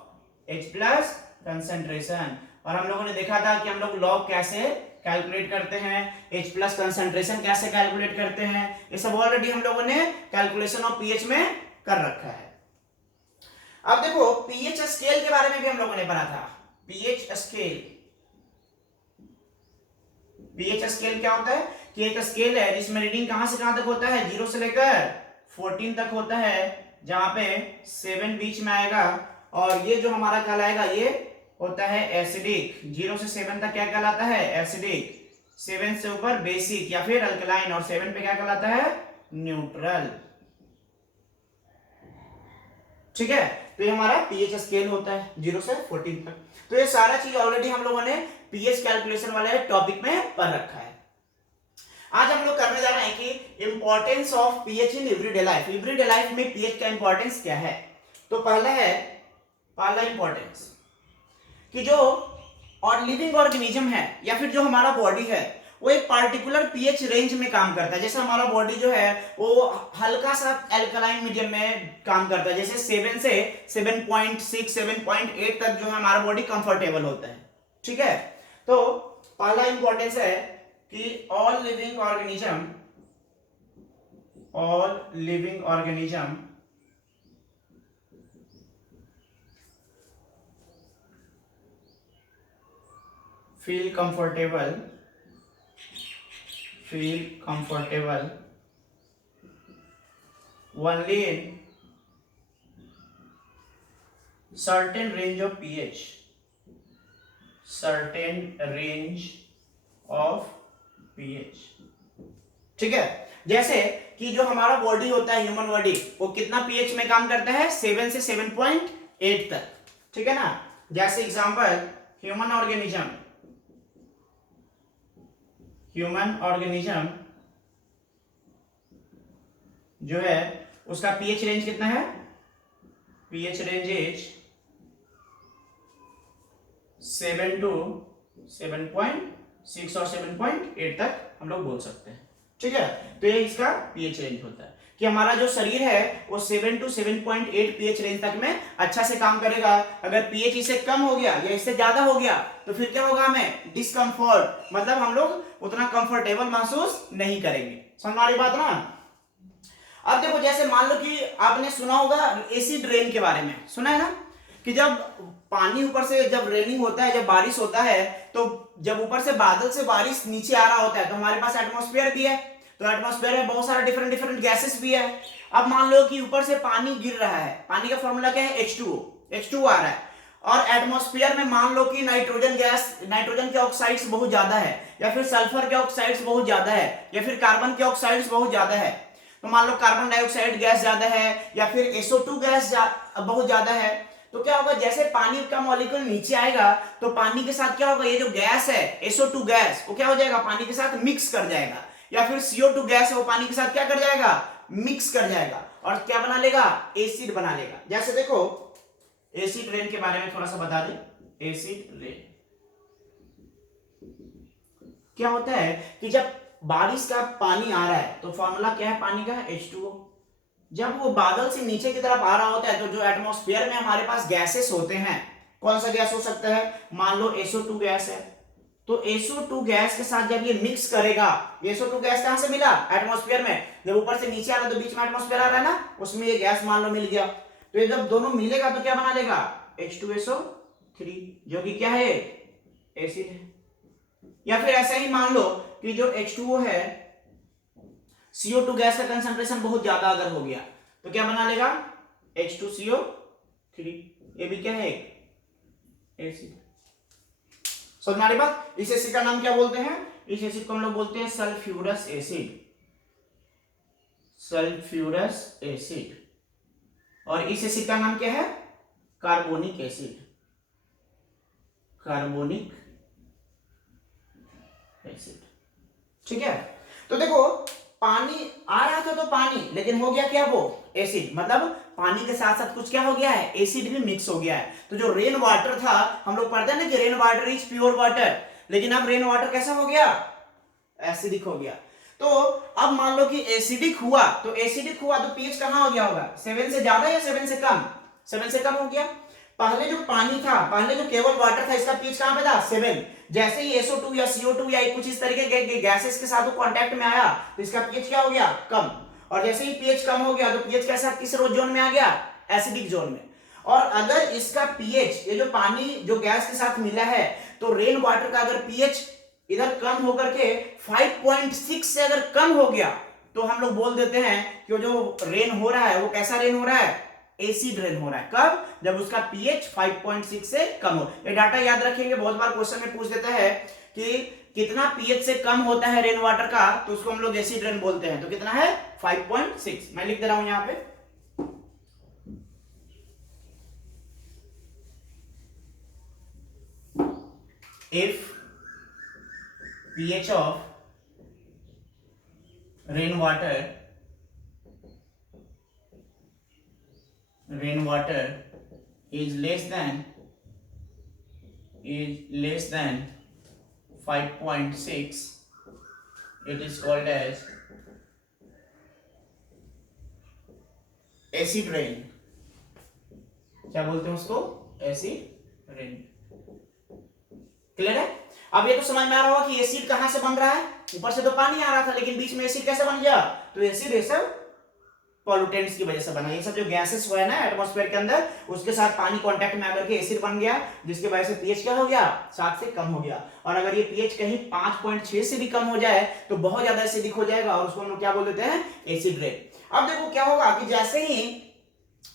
H plus concentration. और हम लोगों ने देखा था कि हम लोग लॉग कैसे कैलकुलेट करते हैं, H प्लस कंसेंट्रेशन कैसे कैलकुलेट करते हैं, ये सब ऑलरेडी हम लोगों ने कैलकुलेशन ऑफ पीएच में कर रखा है। अब देखो पीएच स्केल के बारे में भी हम लोगों ने पढ़ा था, पीएच स्केल। पीएच स्केल क्या होता है कि एक स्केल है जिसमें रीडिंग कहां से कहां तक होता है, 0 से लेकर 14 तक होता है, जहां पे 7 बीच में आएगा, और ये जो हमारा कहलाएगा ये होता है एसिडिक। 0 से 7 तक क्या कहलाता है, एसिडिक। 7 से ऊपर बेसिक या फिर अल्कलाइन, और 7 पे क्या कहलाता है, न्यूट्रल। ठीक है, तो ये हमारा पीएच स्केल होता है 0 से 14 तक। तो ये सारा चीज ऑलरेडी हम लोगों ने पीएच कैलकुलेशन वाले टॉपिक में पढ़ रखा है। आज हम लोग करने जा रहे हैं कि importance of pH in everyday life. Everyday life में पीएच का इंपॉर्टेंस क्या है। तो पहला इंपॉर्टेंस कि जो और लिविंग ऑर्गेनिज्म है या फिर जो हमारा बॉडी है वो एक पार्टिकुलर पीएच रेंज में काम करता है। जैसे हमारा बॉडी जो है वो हल्का सा एल्कलाइन मीडियम में काम करता है, जैसे 7 से 7.6 7.8 तक जो है हमारा बॉडी कंफर्टेबल होता है। ठीक है, तो पहला इंपॉर्टेंस है कि all living organism feel comfortable only in certain range of pH, ठीक है। जैसे कि जो हमारा बॉडी होता है, ह्यूमन बॉडी, वो कितना पीएच में काम करता है, 7 से 7.8 तक। ठीक है ना। जैसे एग्जांपल ह्यूमन ऑर्गेनिज्म जो है उसका पीएच रेंज कितना है, पीएच रेंज इज 7 to 7.6 और 7.8 तक हम लोग बोल सकते हैं। ठीक है, तो ये इसका पीएच रेंज होता है। कि हमारा जो शरीर है वो 7 to 7.8 pH रेंज तक में अच्छा से काम करेगा। अगर pH इससे कम हो गया या इससे ज्यादा हो गया तो फिर क्या होगा, हमें डिस्कम्फर्ट, मतलब हम लोग उतना कंफर्टेबल महसूस नहीं करेंगे। समझ में आ रही बात ना। अब देखो जैसे मान लो कि आपने सुना होगा एसिड रेन के बारे में, सुना है ना, कि जब पानी ऊपर से जब रेनिंग होता है, जब बारिश होता है, तो जब ऊपर से बादल से बारिश नीचे आ रहा होता है तो हमारे पास एटमॉस्फेयर भी है, तो एटमॉस्फेयर में बहुत सारा डिफरेंट डिफरेंट गैसेस भी है। अब मान लो कि ऊपर से पानी गिर रहा है, पानी का फॉर्मूला क्या है, H2O आ रहा है, और एटमॉस्फेयर में मान लो कि नाइट्रोजन गैस, नाइट्रोजन के ऑक्साइड्स बहुत ज्यादा है, या फिर सल्फर के ऑक्साइड्स बहुत ज्यादा है, या फिर कार्बन के ऑक्साइड्स बहुत ज्यादा है। तो मान लो कार्बन डाइऑक्साइड गैस ज्यादा है या फिर SO2 गैस बहुत ज्यादा है, तो क्या होगा, जैसे पानी का मॉलिक्यूल नीचे आएगा तो पानी के साथ क्या होगा, ये जो गैस है SO2 गैस वो क्या हो जाएगा, पानी के साथ मिक्स कर जाएगा, या फिर CO2 गैस है वो पानी के साथ क्या कर जाएगा, मिक्स कर जाएगा, और क्या बना लेगा, एसिड बना लेगा। जैसे देखो एसिड रेन के बारे में थोड़ा सा बता दें। एसिड रेन क्या होता है कि जब बारिश का पानी आ रहा है तो फॉर्मूला क्या है पानी का, H2O। जब वो बादल से नीचे की तरफ आ रहा होता है तो जो एटमॉस्फेयर में हमारे पास गैसेस होते हैं, कौन सा गैस हो सकता है, मान लो SO2 गैस है, तो SO2 गैस के साथ जब ये मिक्स करेगा, SO2 गैस कहां से मिला, एटमॉस्फेयर में, जब ऊपर से नीचे आ रहा है तो बीच में एटमॉस्फेयर आ रहा है ना, उसमें ये गैस मान लो मिल गया, तो ये जब दोनों मिलेगा तो क्या बना लेगा, H2SO3, जो कि क्या है, एसिड है। या फिर ऐसा ही मान लो कि जो H2O है, CO2 गैस का कंसंट्रेशन बहुत ज्यादा अगर हो गया तो क्या बना लेगा, H2CO3, ये भी क्या है, एसिड। समझ में आ रही बात। इस एसिड का नाम क्या बोलते हैं, इस एसिड को हम लोग बोलते हैं सल्फ्यूरस एसिड, सल्फ्यूरस एसिड। और इस एसिड का नाम क्या है, कार्बोनिक एसिड, कार्बोनिक एसिड। ठीक है, तो देखो पानी आ रहा था तो पानी, लेकिन हो गया क्या, वो एसिड, मतलब पानी के साथ साथ कुछ क्या हो गया है, एसिड भी मिक्स हो गया है। तो जो रेन वाटर था, हम लोग पढ़ते हैं ना कि rain water is pure water, लेकिन अब रेन वाटर कैसा हो गया, एसिडिक हो गया। तो अब मान लो कि एसिडिक हुआ, तो एसिडिक हुआ तो पीएच कहां हो गया होगा, 7 से ज्यादा या 7 से कम, 7 से कम हो गया। पहले जो पानी था, पहले जो केवल वाटर था, इसका पीएच कहां पे था, 7। जैसे ही SO2 या CO2 या कुछ इस तरीके के गैसेस के साथ वो कांटेक्ट में आया तो इसका पीएच क्या हो गया, कम, और जैसे ही पीएच कम हो गया तो पीएच कैसा, किस जोन में आ गया, एसिडिक जोन में। और अगर इसका पीएच, ये जो पानी जो गैस के साथ मिला है, तो रेन वाटर का अगर पीएच इधर कम होकर के 5.6 से अगर कम हो गया तो हम लोग बोल देते हैं कि जो रेन हो रहा है वो कैसा रेन हो रहा है, एसिड रेन हो रहा है। कब, जब उसका पीएच 5.6 से कम हो। ये डाटा याद रखेंगे, बहुत बार क्वेश्चन में पूछ देता है कि कितना पीएच से कम होता है रेन वाटर का, तो उसको हम लोग एसिड रेन बोलते हैं। तो कितना है, 5.6। मैं लिख दे रहा हूं यहां पे, if pH of rainwater is less than 5.6, it is called as acid rain। क्या बोलते हैं उसको, एसिड रेन। क्लियर है। अब ये तो समझ में आ रहा होगा कि एसिड कहां से बन रहा है, ऊपर से तो पानी आ रहा था लेकिन बीच में एसिड कैसे बन गया, तो एसिड ये सब पॉल्यूटेंट्स की वजह से बना। ये सब जो गैसेस हुए ना एटमॉस्फेयर के अंदर, उसके साथ पानी कांटेक्ट में आकर के एसिड बन गया, जिसके वजह से पीएच क्या हो गया, 7 से कम हो गया। और अगर ये पीएच कहीं 5.6 से भी कम हो जाए तो बहुत ज्यादा एसिडिक हो जाएगा, और उसको हम लोग क्या बोल देते हैं, एसिड रेन। अब देखो क्या होगा कि जैसे ही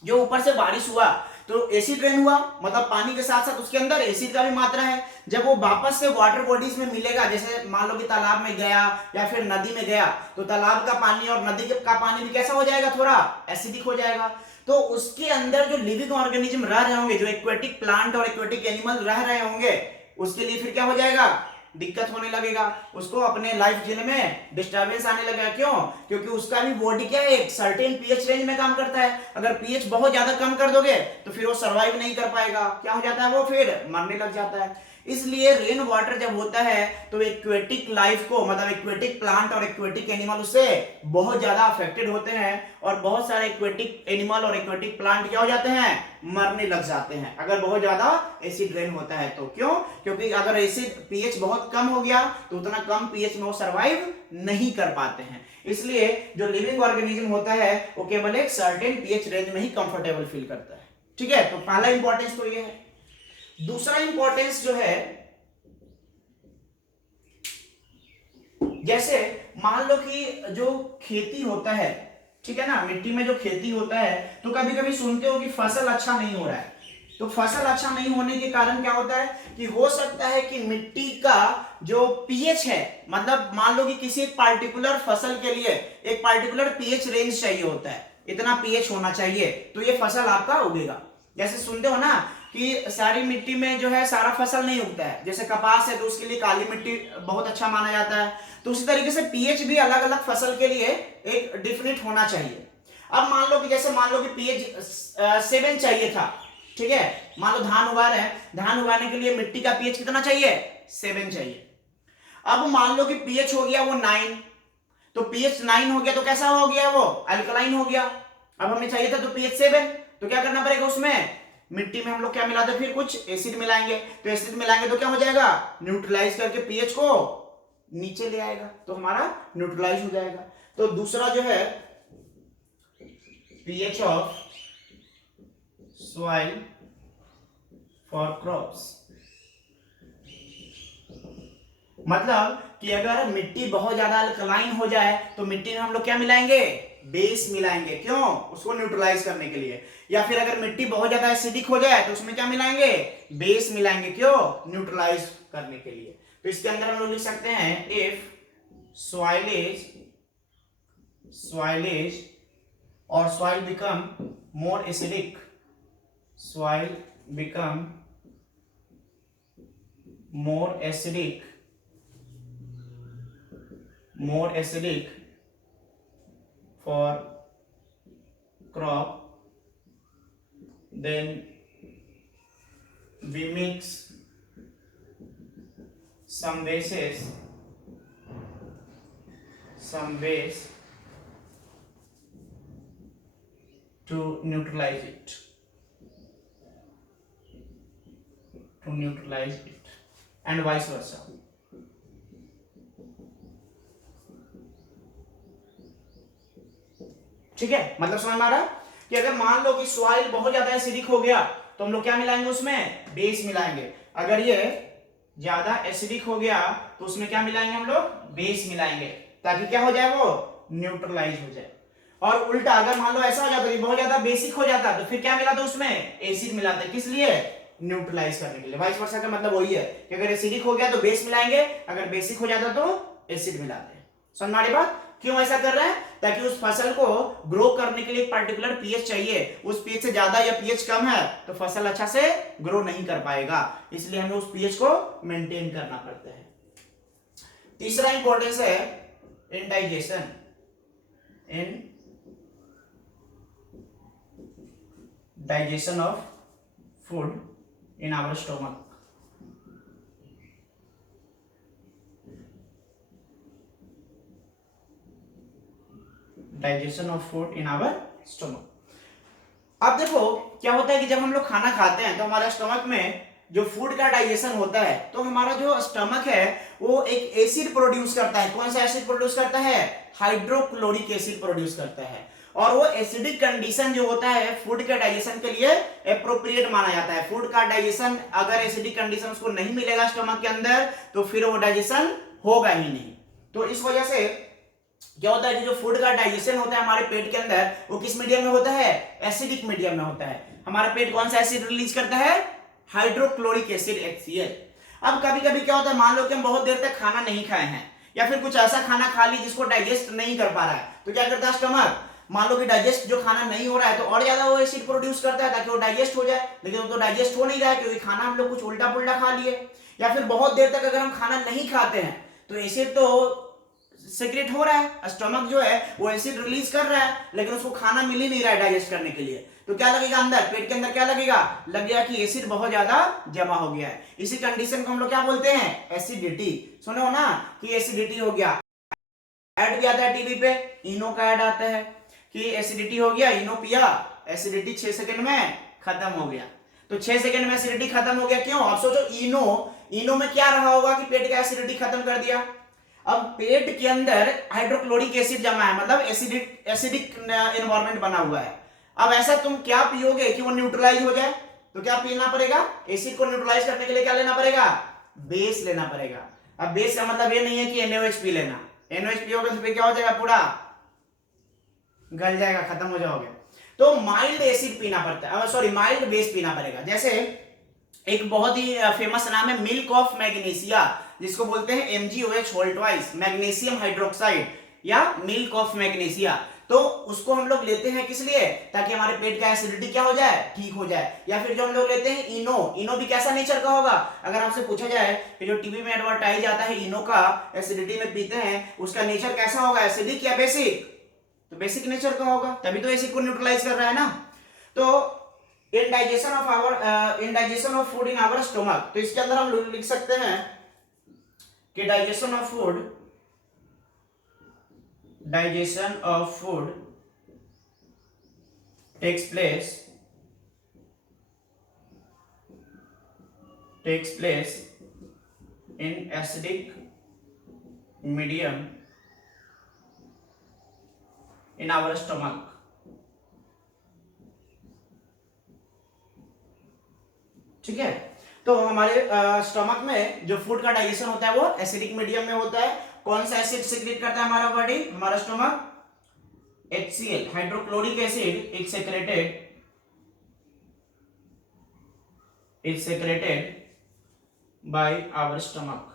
जो ऊपर से बारिश हुआ तो एसिड रेन हुआ, मतलब पानी के साथ साथ उसके अंदर एसिड का भी मात्रा है। जब वो वापस से वाटर बॉडीज में मिलेगा, जैसे मान लो कि तालाब में गया या फिर नदी में गया, तो तालाब का पानी और नदी का पानी भी कैसा हो जाएगा, थोड़ा एसिडिक हो जाएगा। तो उसके अंदर जो लिविंग ऑर्गेनिज्म रह रहे होंगे, जो एक्वेटिक प्लांट और एक्वेटिक एनिमल रह रहे होंगे, उसके लिए फिर क्या हो जाएगा, दिक्कत होने लगेगा, उसको अपने लाइफ जीने में डिस्टर्बेंस आने लगेगा। क्यों, क्योंकि उसका भी बॉडी क्या है, एक सर्टेन पीएच रेंज में काम करता है। अगर पीएच बहुत ज्यादा कम कर दोगे तो फिर वो सर्वाइव नहीं कर पाएगा, क्या हो जाता है, वो फिर मरने लग जाता है। इसलिए रेन वाटर जब होता है तो एक्वेटिक लाइफ को, मतलब एक्वेटिक प्लांट और एक्वेटिक एनिमल उससे बहुत ज्यादा अफेक्टेड होते हैं, और बहुत सारे एक्वेटिक एनिमल और एक्वेटिक प्लांट क्या हो जाते हैं, मरने लग जाते हैं अगर बहुत ज्यादा एसिड रेन होता है तो। क्यों? क्योंकि अगर एसिड पीएच बहुत कम हो गया तो उतना कम पीएच में वो सर्वाइव नहीं कर पाते हैं। इसलिए जो लिविंग ऑर्गेनिज्म होता है वो केवल एक सर्टेन पीएच रेंज में ही कंफर्टेबल फील करता है। ठीक है, तो पहला इंपॉर्टेंस तो ये है। दूसरा इंपॉर्टेंस जो है, जैसे मान लो कि जो खेती होता है, ठीक है ना, मिट्टी में जो खेती होता है, तो कभी कभी सुनते हो कि फसल अच्छा नहीं हो रहा है। तो फसल अच्छा नहीं होने के कारण क्या होता है कि हो सकता है कि मिट्टी का जो पीएच है, मतलब मान लो कि किसी एक पार्टिकुलर फसल के लिए एक पार्टिकुलर पीएच रेंज चाहिए होता है, इतना पीएच होना चाहिए तो ये फसल आपका उगेगा। जैसे सुनते हो ना कि सारी मिट्टी में जो है सारा फसल नहीं उगता है, जैसे कपास है तो उसके लिए काली मिट्टी बहुत अच्छा माना जाता है, तो उसी तरीके से पीएच भी अलग अलग फसल के लिए एक डिफिनिट होना चाहिए। अब मान लो कि जैसे मान लो कि पीएच 7 चाहिए था, ठीक है, मान लो धान उगा रहे हैं, धान उगाने के लिए मिट्टी का पीएच कितना चाहिए, 7 चाहिए। अब मान लो कि पीएच हो गया वो 9, तो पीएच 9 हो गया तो कैसा हो गया, वो अल्कलाइन हो गया। अब हमें चाहिए था तो पीएच 7, तो क्या करना पड़ेगा, उसमें मिट्टी में हम लोग क्या मिलाते, फिर कुछ एसिड मिलाएंगे, तो एसिड मिलाएंगे तो क्या हो जाएगा, न्यूट्रलाइज करके पीएच को नीचे ले आएगा, तो हमारा न्यूट्रलाइज हो जाएगा। तो दूसरा जो है pH of soil for crops, मतलब कि अगर मिट्टी बहुत ज्यादा अल्कलाइन हो जाए तो मिट्टी में हम लोग क्या मिलाएंगे, बेस मिलाएंगे। क्यों? उसको न्यूट्रलाइज करने के लिए। या फिर अगर मिट्टी बहुत ज्यादा एसिडिक हो जाए तो उसमें क्या मिलाएंगे, बेस मिलाएंगे। क्यों? न्यूट्रलाइज करने के लिए। तो इसके अंदर हम लोग लिख सकते हैं if soil is or soil become more acidic, soil become more acidic for crop, then we mix some base to neutralize it, and vice versa. ठीक है, मतलब समझ में आ रहा कि अगर मान लो कि सॉइल बहुत ज्यादा एसिडिक हो गया तो हम लोग क्या मिलाएंगे, उसमें बेस मिलाएंगे। अगर ये ज्यादा एसिडिक हो गया तो उसमें क्या मिलाएंगे, हम लोग बेस मिलाएंगे, ताकि क्या हो जाए, वो न्यूट्रलाइज हो जाए। और उल्टा अगर मान लो ऐसा हो जाता है बहुत ज्यादा बेसिक हो जाता तो फिर क्या मिलाते, उसमें एसिड मिलाते, किस लिए, न्यूट्रलाइज करने के लिए। वाइस वर्सा का मतलब वही है कि अगर एसिडिक हो गया तो बेस मिलाएंगे, अगर बेसिक हो जाता तो एसिड मिलाते हैं। समझ में आ रही बात? क्यों ऐसा कर रहे हैं? ताकि उस फसल को ग्रो करने के लिए एक पर्टिकुलर पीएच चाहिए, उस पीएच से ज्यादा या पीएच कम है तो फसल अच्छा से ग्रो नहीं कर पाएगा, इसलिए हमें उस पीएच को मेंटेन करना पड़ता है। तीसरा इंपॉर्टेंस है indigestion, digestion of food in our stomach. Digestion of food in our stomach. अब देखो क्या होता है कि जब हम लोग खाना खाते हैं तो हमारे स्टमक में जो फूड का डाइजेशन होता है तो हमारा जो स्टमक है वो एक एसिड प्रोड्यूस करता है। कौन सा एसिड प्रोड्यूस करता है? हाइड्रोक्लोरिक एसिड प्रोड्यूस करता है। और वो एसिडिक कंडीशन जो होता है फूड के डाइजेशन के लिए एप्रोप्रिएट माना जाता है। फूड का डाइजेशन अगर एसिडिक कंडीशन उसको नहीं मिलेगा स्टमक के अंदर तो फिर वो डाइजेशन होगा ही नहीं। तो इस वजह से क्या होता है कि जो फूड का डाइजेशन होता है हमारे पेट के अंदर वो किस मीडियम में होता है? एसिडिक मीडियम में होता है। हमारा पेट कौन सा एसिड रिलीज करता है? Hydrochloric acid HCl। अब कभी कभी क्या होता है, मान लो कि हम बहुत देर तक खाना नहीं खाए हैं या फिर कुछ ऐसा खाना खा ली जिसको डाइजेस्ट नहीं कर पा रहा है, तो क्या करता है स्टमक, मान लो कि डाइजेस्ट जो खाना नहीं हो रहा है तो और ज्यादा वो एसिड प्रोड्यूस करता है ताकि वो डाइजेस्ट हो जाए, लेकिन वो तो डाइजेस्ट हो नहीं रहा है क्योंकि खाना हम लोग कुछ उल्टा पुल्टा खा लिए। या फिर बहुत देर तक अगर हम खाना नहीं खाते हैं तो एसिड तो सेक्रेट हो रहा है, स्टमक जो है वो एसिड रिलीज कर रहा है, लेकिन उसको खाना मिल ही नहीं रहा है डाइजेस्ट करने के लिए। तो क्या लगेगा अंदर, पेट के अंदर क्या लगेगा, लगेगा कि एसिड बहुत ज्यादा जमा हो गया है। इसी कंडीशन को हम लोग क्या बोलते हैं, एसिडिटी। सुने हो ना कि एसिडिटी हो गया। ऐड भी आता है टीवी पे, इनो का ऐड आता है कि एसिडिटी हो गया, इनो पिया, एसिडिटी 6 सेकंड में खत्म हो गया। तो 6 सेकंड में एसिडिटी खत्म हो गया, क्यों? आप सोचो इनो में क्या रहा होगा कि पेट का एसिडिटी खत्म कर दिया। अब पेट के अंदर हाइड्रोक्लोरिक एसिड जमा है, मतलब एसिडिक एनवायरनमेंट बना हुआ है। अब ऐसा तुम क्या पियोगे कि वो न्यूट्रलाइज हो जाए? तो क्या पीना पड़ेगा, एसिड को न्यूट्रलाइज करने के लिए क्या लेना पड़ेगा, बेस लेना पड़ेगा। अब बेस का मतलब ये नहीं है कि NaOH पी लेना, NaOH पियोगे तो फिर क्या हो जाएगा, पूरा गल जाएगा, खत्म हो जाओगे। तो माइल्ड एसिड पीना पड़ता है, सॉरी माइल्ड बेस पीना पड़ेगा। जैसे एक बहुत ही फेमस नाम है मिल्क ऑफ मैग्नीशिया, जिसको बोलते हैं MgOH whole twice, magnesium hydroxide या मिल्क ऑफ मैग्नीशिया। तो उसको हम लोग लेते हैं किस लिए, ताकि हमारे पेट का एसिडिटी क्या हो जाए, ठीक हो जाए। या फिर जो हम लोग लेते हैं इनो भी कैसा नेचर का होगा? अगर आपसे पूछा जाए कि जो टीवी में एडवर्टाइज आता है इनो का, एसिडिटी में पीते हैं, उसका नेचर कैसा होगा, एसिडिक या बेसिक? तो बेसिक नेचर का होगा, तभी तो एसिड को न्यूट्रलाइज कर रहा है ना। तो indigestion of food in our stomach, तो इसके अंदर हम लिख सकते हैं कि digestion of food takes place in acidic medium in our stomach। ठीक है, तो हमारे स्टमक में जो फूड का डाइजेशन होता है वो एसिडिक मीडियम में होता है। कौन सा एसिड सिक्रेट करता है हमारा बॉडी, हमारा stomach? HCl, hydrochloric acid is secreted by our stomach.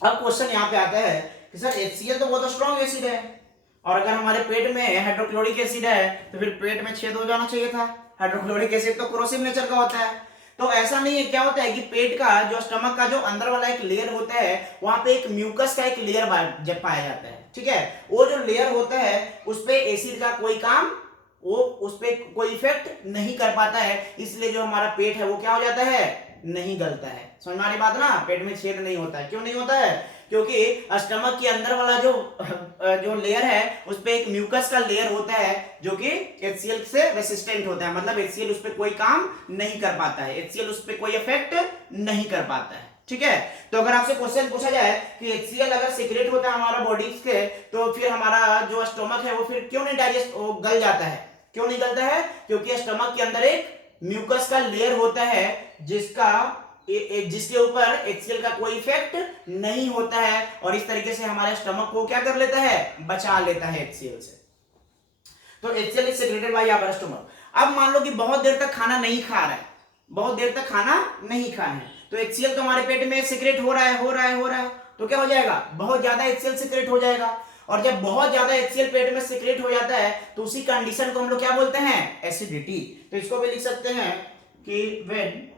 अब क्वेश्चन यहाँ पे आता है कि सर HCl तो बहुत स्ट्रॉन्ग एसिड है, और अगर हमारे पेट में हाइड्रोक्लोरिक एसिड है तो फिर पेट में छेद हो जाना चाहिए था। हाइड्रोक्लोरिक एसिड तो कोरोसिव नेचर का होता है। तो ऐसा नहीं है, क्या होता है कि पेट का जो स्टमक का जो अंदर वाला एक लेयर होता है, वहां पे एक म्यूकस का एक लेयर पाया जाता है। ठीक है, वो जो लेयर होता है उस पे एसिड का कोई काम, वो उस पे कोई इफेक्ट नहीं कर पाता है, इसलिए जो हमारा पेट है वो क्या हो जाता है, नहीं गलता है। समझ में आ रही बात ना? पेट में छेद नहीं होता है। क्यों नहीं होता है? क्योंकि स्टमक के अंदर वाला जो लेयर है उस पे एक म्यूकस का लेयर होता है जो कि HCl से रेसिस्टेंट होता है, मतलब HCl उस पे कोई काम नहीं कर पाता है, HCl उस पे कोई इफेक्ट नहीं कर पाता है। ठीक है, तो अगर आपसे क्वेश्चन पूछा जाए कि HCl अगर सीक्रेट होता है हमारा बॉडी से, तो फिर हमारा जो स्टमक है वो फिर क्यों नहीं डाइजेस्ट गल जाता है? क्यों नहीं गलता है? क्योंकि स्टमक के अंदर एक म्यूकस का लेयर होता है जिसके ऊपर HCl का कोई इफेक्ट नहीं होता है, और इस तरीके से हमारे स्टमक को क्या कर लेता है, बचा लेता है HCl से। तो HCl is secreted by our stomach. अब मान लो कि बहुत देर तक खाना नहीं खा रहा है, बहुत देर तक खाना नहीं खाए हैं, तो HCl तो हमारे पेट में सीक्रेट हो रहा है, तो क्या हो जाएगा, बहुत ज्यादा HCl सीक्रेट हो जाएगा। और जब बहुत ज्यादा HCl पेट में सीक्रेट हो जाता है तो उसी कंडीशन को हम लोग क्या बोलते हैं, एसिडिटी। तो इसको भी लिख सकते हैं कि when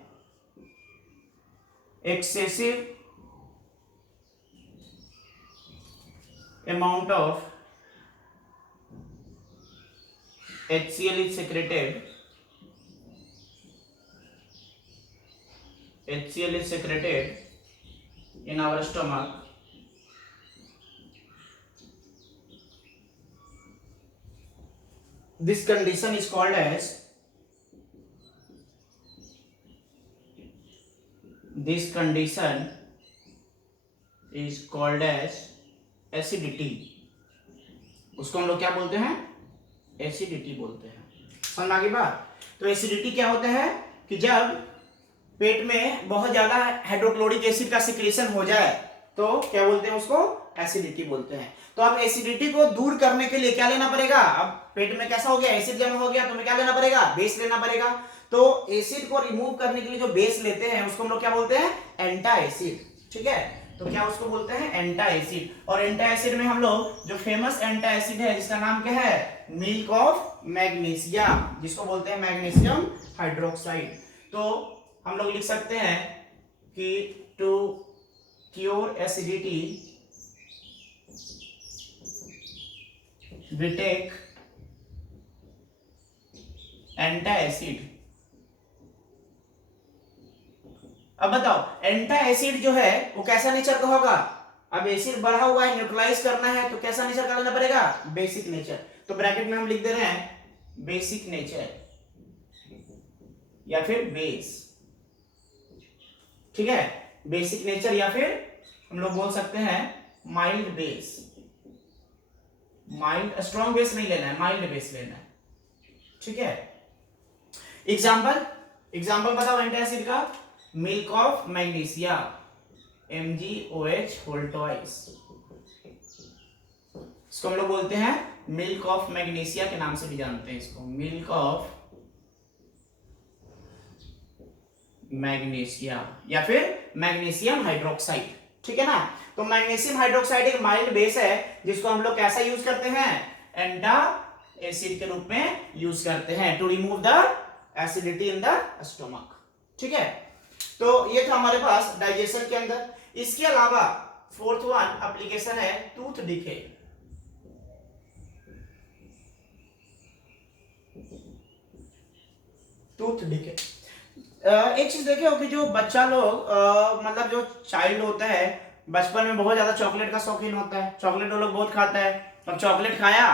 excessive amount of HCl is secreted in our stomach, this condition is called as acidity. उसको हम लोग क्या बोलते हैं, एसिडिटी बोलते हैं। समझ में आ गई बात? तो एसिडिटी क्या होता है कि जब पेट में बहुत ज्यादा हाइड्रोक्लोरिक एसिड का सिक्रेशन हो जाए तो क्या बोलते हैं, उसको एसिडिटी बोलते हैं। तो अब एसिडिटी को दूर करने के लिए क्या लेना पड़ेगा, अब पेट में कैसा हो गया, एसिड जमा हो गया, तो हमें क्या लेना पड़ेगा, बेस लेना पड़ेगा। तो एसिड को रिमूव करने के लिए जो बेस लेते हैं उसको हम लोग क्या बोलते हैं, एंटा एसिड। ठीक है, तो क्या उसको बोलते हैं, एंटा एसिड। और एंटा एसिड में हम लोग जो फेमस एंटा एसिड है जिसका नाम क्या है, मिल्क ऑफ मैग्नीशिया, जिसको बोलते हैं मैग्नीशियम हाइड्रोक्साइड। तो हम लोग लिख सकते हैं कि to cure acidity we take antacid. अब बताओ एंटा एसिड जो है वो कैसा नेचर का होगा? अब एसिड बढ़ा हुआ है, न्यूट्रलाइज करना है तो कैसा नेचर का लेना पड़ेगा? Basic nature. तो ब्रैकेट में हम लिख दे रहे हैं बेसिक नेचर या फिर बेस। ठीक है, बेसिक नेचर या फिर हम लोग बोल सकते हैं mild base. Mild, strong base नहीं लेना है, माइल्ड बेस लेना है। ठीक है, एग्जाम्पल बताओ एंटा एसिड का। Milk of magnesia MgOH whole twice, इसको हम लोग बोलते हैं मिल्क ऑफ मैग्नीशिया के नाम से भी जानते हैं इसको, मिल्क ऑफ मैग्नीशिया या फिर मैग्नीशियम हाइड्रोक्साइड। ठीक है ना, तो मैग्नीशियम हाइड्रोक्साइड एक माइल्ड बेस है जिसको हम लोग कैसा यूज करते हैं? एंटा एसिड के रूप में यूज करते हैं to remove the acidity in the stomach. ठीक है, तो ये था हमारे पास डाइजेशन के अंदर। इसके अलावा फोर्थ वन एप्लीकेशन है टूथ डिके। टूथ डिके एक चीज देखे हो कि जो बच्चा लोग मतलब जो चाइल्ड होता है बचपन में बहुत ज्यादा चॉकलेट का शौकीन होता है, चॉकलेट वो लोग बहुत खाता है। अब चॉकलेट खाया,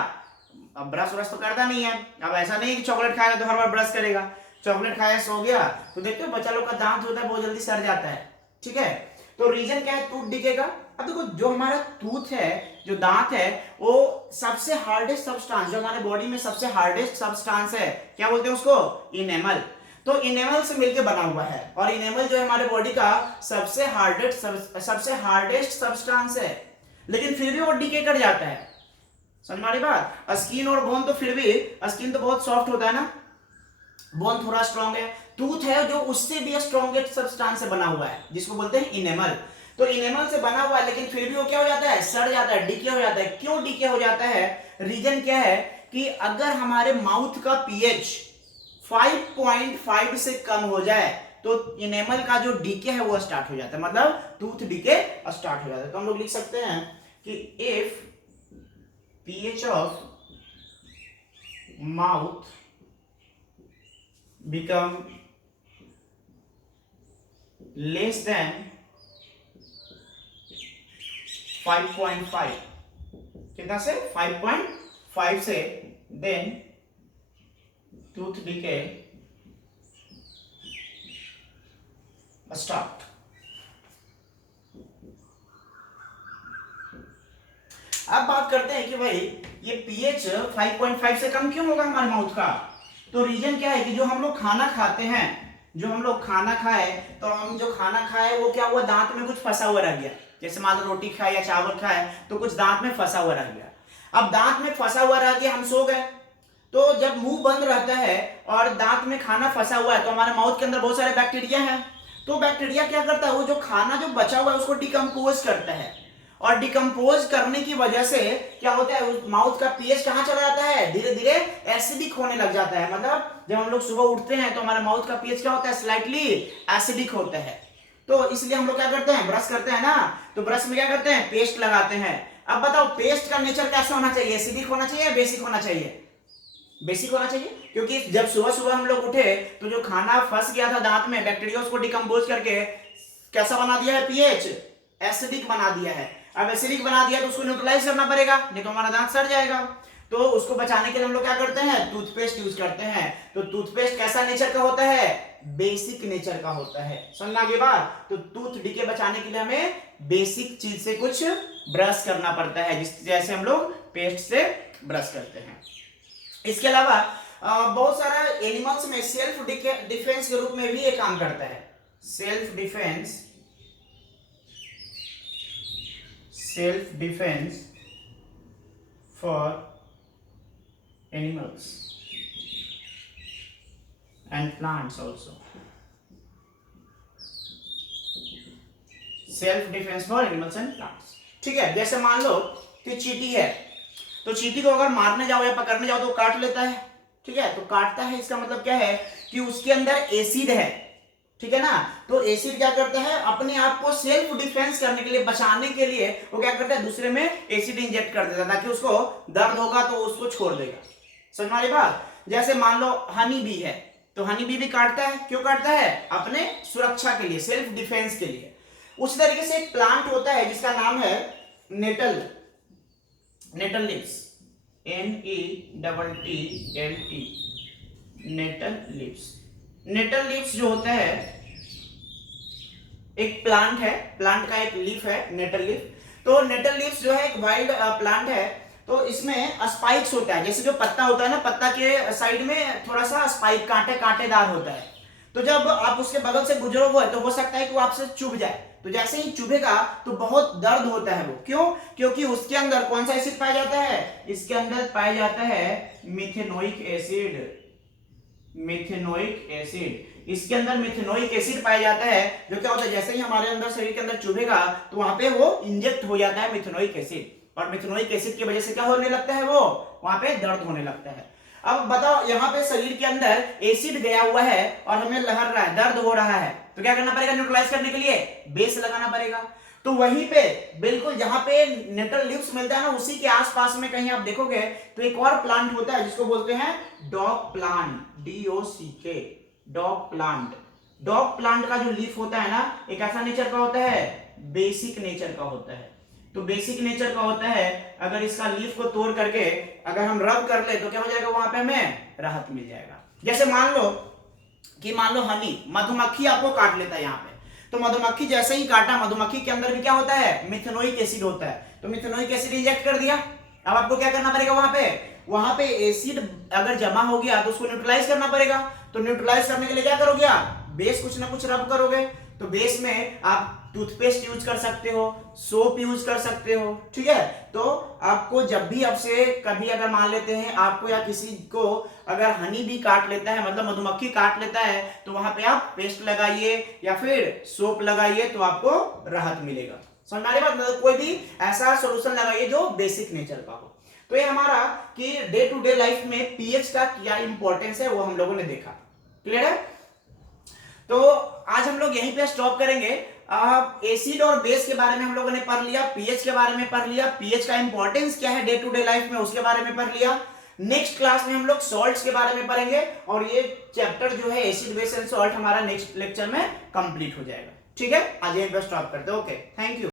अब ब्रश व्रश तो करता नहीं है। अब ऐसा नहीं कि चॉकलेट खाएगा तो हर बार ब्रश करेगा, चॉकलेट खाया सो गया तो देखते हो बच्चा लोग का दांत होता है बहुत जल्दी सड़ जाता है। ठीक है, तो रीजन क्या है टूथ डिके का? अब देखो जो हमारा टूथ है, जो दांत है, वो सबसे हार्डेस्ट सब्सटेंस, जो हमारे बॉडी में सबसे हार्डेस्ट सब्सटेंस है, क्या बोलते हैं उसको? इनेमल। तो इनेमल से मिलकर बना हुआ है और इनेमल जो है हमारे बॉडी का सबसे हार्डेस्ट सब्सटेंस है, लेकिन फिर भी वो डिके कर जाता है। समझ में आ रही बात? स्किन और बोन तो फिर भी, स्किन तो बहुत सॉफ्ट होता है ना, बोन थोड़ा स्ट्रॉन्ग है, टूथ है जो उससे भी स्ट्रॉन्गेस्ट सब्सटेंस से बना हुआ है जिसको बोलते हैं इनेमल। तो इनेमल से बना हुआ है लेकिन फिर भी वो क्या हो जाता है? सड़ जाता है, डिके हो जाता है। क्यों डिके हो जाता है? रीजन क्या है कि अगर हमारे माउथ का पीएच 5.5 से कम हो जाए तो इनेमल का जो डीके है वो स्टार्ट हो जाता है, मतलब टूथ डीके स्टार्ट हो जाता है। तो हम लोग लिख सकते हैं कि if pH of mouth become less than 5.5, कितना से? 5.5 से, then tooth decay start। अब बात करते हैं कि भाई ये pH 5.5 से कम क्यों होगा हमारे माउथ का? तो रीजन क्या है कि जो हम लोग खाना खाते हैं, जो हम लोग खाना खाए, तो हम जो खाना खाए वो क्या हुआ? दांत में कुछ फंसा हुआ रह गया। जैसे मान लो रोटी खाए या चावल खाए तो कुछ दांत में फंसा हुआ रह गया। अब दांत में फंसा हुआ रह गया, हम सो गए, तो जब मुंह बंद रहता है और दांत में खाना फंसा हुआ है तो हमारे माउथ के अंदर बहुत सारे बैक्टीरिया हैं। तो बैक्टीरिया क्या करता है? वो जो खाना जो बचा हुआ है उसको डिकम्पोज करता है, और डिकम्पोज करने की वजह से क्या होता है? माउथ का पीएच कहां चला जाता है? धीरे धीरे एसिडिक होने लग जाता है। मतलब जब हम लोग सुबह उठते हैं तो हमारे माउथ का पीएच क्या होता है? स्लाइटली एसिडिक होता है। तो इसलिए हम लोग क्या करते हैं? ब्रश करते हैं ना, तो ब्रश में क्या करते हैं? पेस्ट लगाते हैं। अब बताओ पेस्ट का नेचर कैसा होना चाहिए? एसिडिक होना चाहिए या बेसिक होना चाहिए? बेसिक होना चाहिए, क्योंकि जब सुबह सुबह हम लोग उठे तो जो खाना फंस गया था दांत में, बैक्टीरिया उसको डिकम्पोज करके कैसा बना दिया है? पीएच एसिडिक बना दिया है। अब एसिडिक बना दिया तो उसको न्यूट्रलाइज करना पड़ेगा, नहीं तो हमारा दांत सड़ जाएगा। तो उसको बचाने के लिए हम लोग क्या करते हैं? टूथपेस्ट यूज करते हैं। तो टूथपेस्ट कैसा नेचर का होता है? बेसिक नेचर का होता है। समझना आगे बात? तो टूथ डीके बचाने के लिए हमें बेसिक चीज से कुछ ब्रश करना पड़ता है, जैसे हम लोग पेस्ट से ब्रश करते हैं। इसके अलावा बहुत सारा एनिमल्स में सेल्फ डिफेंस के रूप में भी ये काम करता है। Self defence for animals and plants also। Self defence for animals and plants. ठीक है, जैसे मान लो कि चींटी है, तो चींटी को अगर मारने जाओ या पकड़ने जाओ तो काट लेता है। ठीक है, तो काटता है इसका मतलब क्या है कि उसके अंदर एसिड है। ठीक है ना। तो एसिड क्या करता है, अपने आप को सेल्फ डिफेंस करने के लिए, बचाने के लिए वो क्या करता है, दूसरे में एसिड इंजेक्ट कर देता है ताकि उसको दर्द होगा तो उसको छोड़ देगा। समझ में आ रही बात। जैसे मान लो हनी बी है, तो हनी बी भी काटता है, क्यों काटता है, अपने सुरक्षा के लिए, सेल्फ डिफेंस के लिए। उसी तरीके से एक प्लांट होता है जिसका नाम है nettle, nettle leaves, NETTLE, nettle leaves. Nettle leaves जो होता है एक प्लांट है, प्लांट का एक लीफ है नेटल लीफ। तो नेटल लीव्स जो है एक वाइल्ड प्लांट है, तो इसमें स्पाइक्स होता है, जैसे जो पत्ता होता है ना, पत्ता के साइड में थोड़ा सा स्पाइक, कांटेदार होता है। तो जब आप उसके बगल से गुजरोगे तो हो सकता है कि वो आपसे चुभ जाए, तो जैसे ही चुभेगा तो बहुत दर्द होता है वो, क्यों, क्योंकि उसके अंदर कौन सा एसिड पाया जाता है, इसके अंदर पाया जाता है मिथेनोइक एसिड, मिथेनोइक एसिड। इसके अंदर मिथेनोइक एसिड पाया जाता है, जो क्या होता है, जैसे ही हमारे अंदर, शरीर के अंदर चुभेगा तो वहां पे वो इंजेक्ट हो जाता है मिथेनोइक एसिड, और मिथेनोइक एसिड की वजह से क्या होने लगता है, वो वहां पे दर्द होने लगता है। अब बताओ, यहाँ पे शरीर के अंदर एसिड गया हुआ है और हमें लहर रहा है, दर्द हो रहा है, तो क्या करना पड़ेगा, न्यूट्रलाइज करने के लिए बेस लगाना पड़ेगा। तो वहीं पे बिल्कुल जहां पे नेटल लीव्स मिलता है ना, उसी के आसपास में कहीं आप देखोगे तो एक और प्लांट होता है जिसको बोलते हैं dog plant, DOCK, dog plant. Dog plant का जो लीफ होता है ना, एक ऐसा नेचर का होता है, बेसिक नेचर का होता है। तो बेसिक नेचर का होता है, अगर इसका लीफ को तोड़ करके अगर हम रब कर ले तो क्या हो जाएगा, वहां पे हमें राहत मिल जाएगा। जैसे मान लो हनी, मधुमक्खी आपको काट लेता है यहाँ पे, तो मधुमक्खी जैसे ही काटा, मधुमक्खी के अंदर भी क्या होता है, मिथेनोइक एसिड होता है, तो मिथेनोइक एसिड इंजेक्ट कर दिया। अब आपको क्या करना पड़ेगा, वहां पे एसिड अगर जमा हो गया तो उसको न्यूट्रलाइज करना पड़ेगा। तो न्यूट्रलाइज करने के लिए क्या करोगे आप, बेस कुछ ना कुछ रब करोगे। तो बेस में आप टूथपेस्ट यूज कर सकते हो, सोप यूज कर सकते हो, ठीक है। तो आपको जब भी आपसे कभी अगर मान लेते हैं आपको या किसी को अगर हनी भी काट लेता है, मतलब मधुमक्खी काट लेता है, तो वहां पे आप पेस्ट लगाइए या फिर सोप लगाइए तो आपको राहत मिलेगा। समझ में आ रही बात, मतलब कोई भी ऐसा सोल्यूशन लगाइए जो बेसिक नेचर का हो। तो ये हमारा कि डे टू डे लाइफ में पीएच का क्या इंपॉर्टेंस है वो हम लोगों ने देखा। क्लियर है। तो आज हम लोग यहीं पे स्टॉप करेंगे। एसिड और बेस के बारे में हम लोगों ने पढ़ लिया, पीएच के बारे में पढ़ लिया, पीएच का इंपॉर्टेंस क्या है डे टू डे लाइफ में उसके बारे में पढ़ लिया। नेक्स्ट क्लास में हम लोग सॉल्ट्स के बारे में पढ़ेंगे और ये चैप्टर जो है एसिड बेस एंड सॉल्ट हमारा नेक्स्ट लेक्चर में कंप्लीट हो जाएगा। ठीक है, आज यहीं पे स्टॉप करते हैं। Okay, thank you.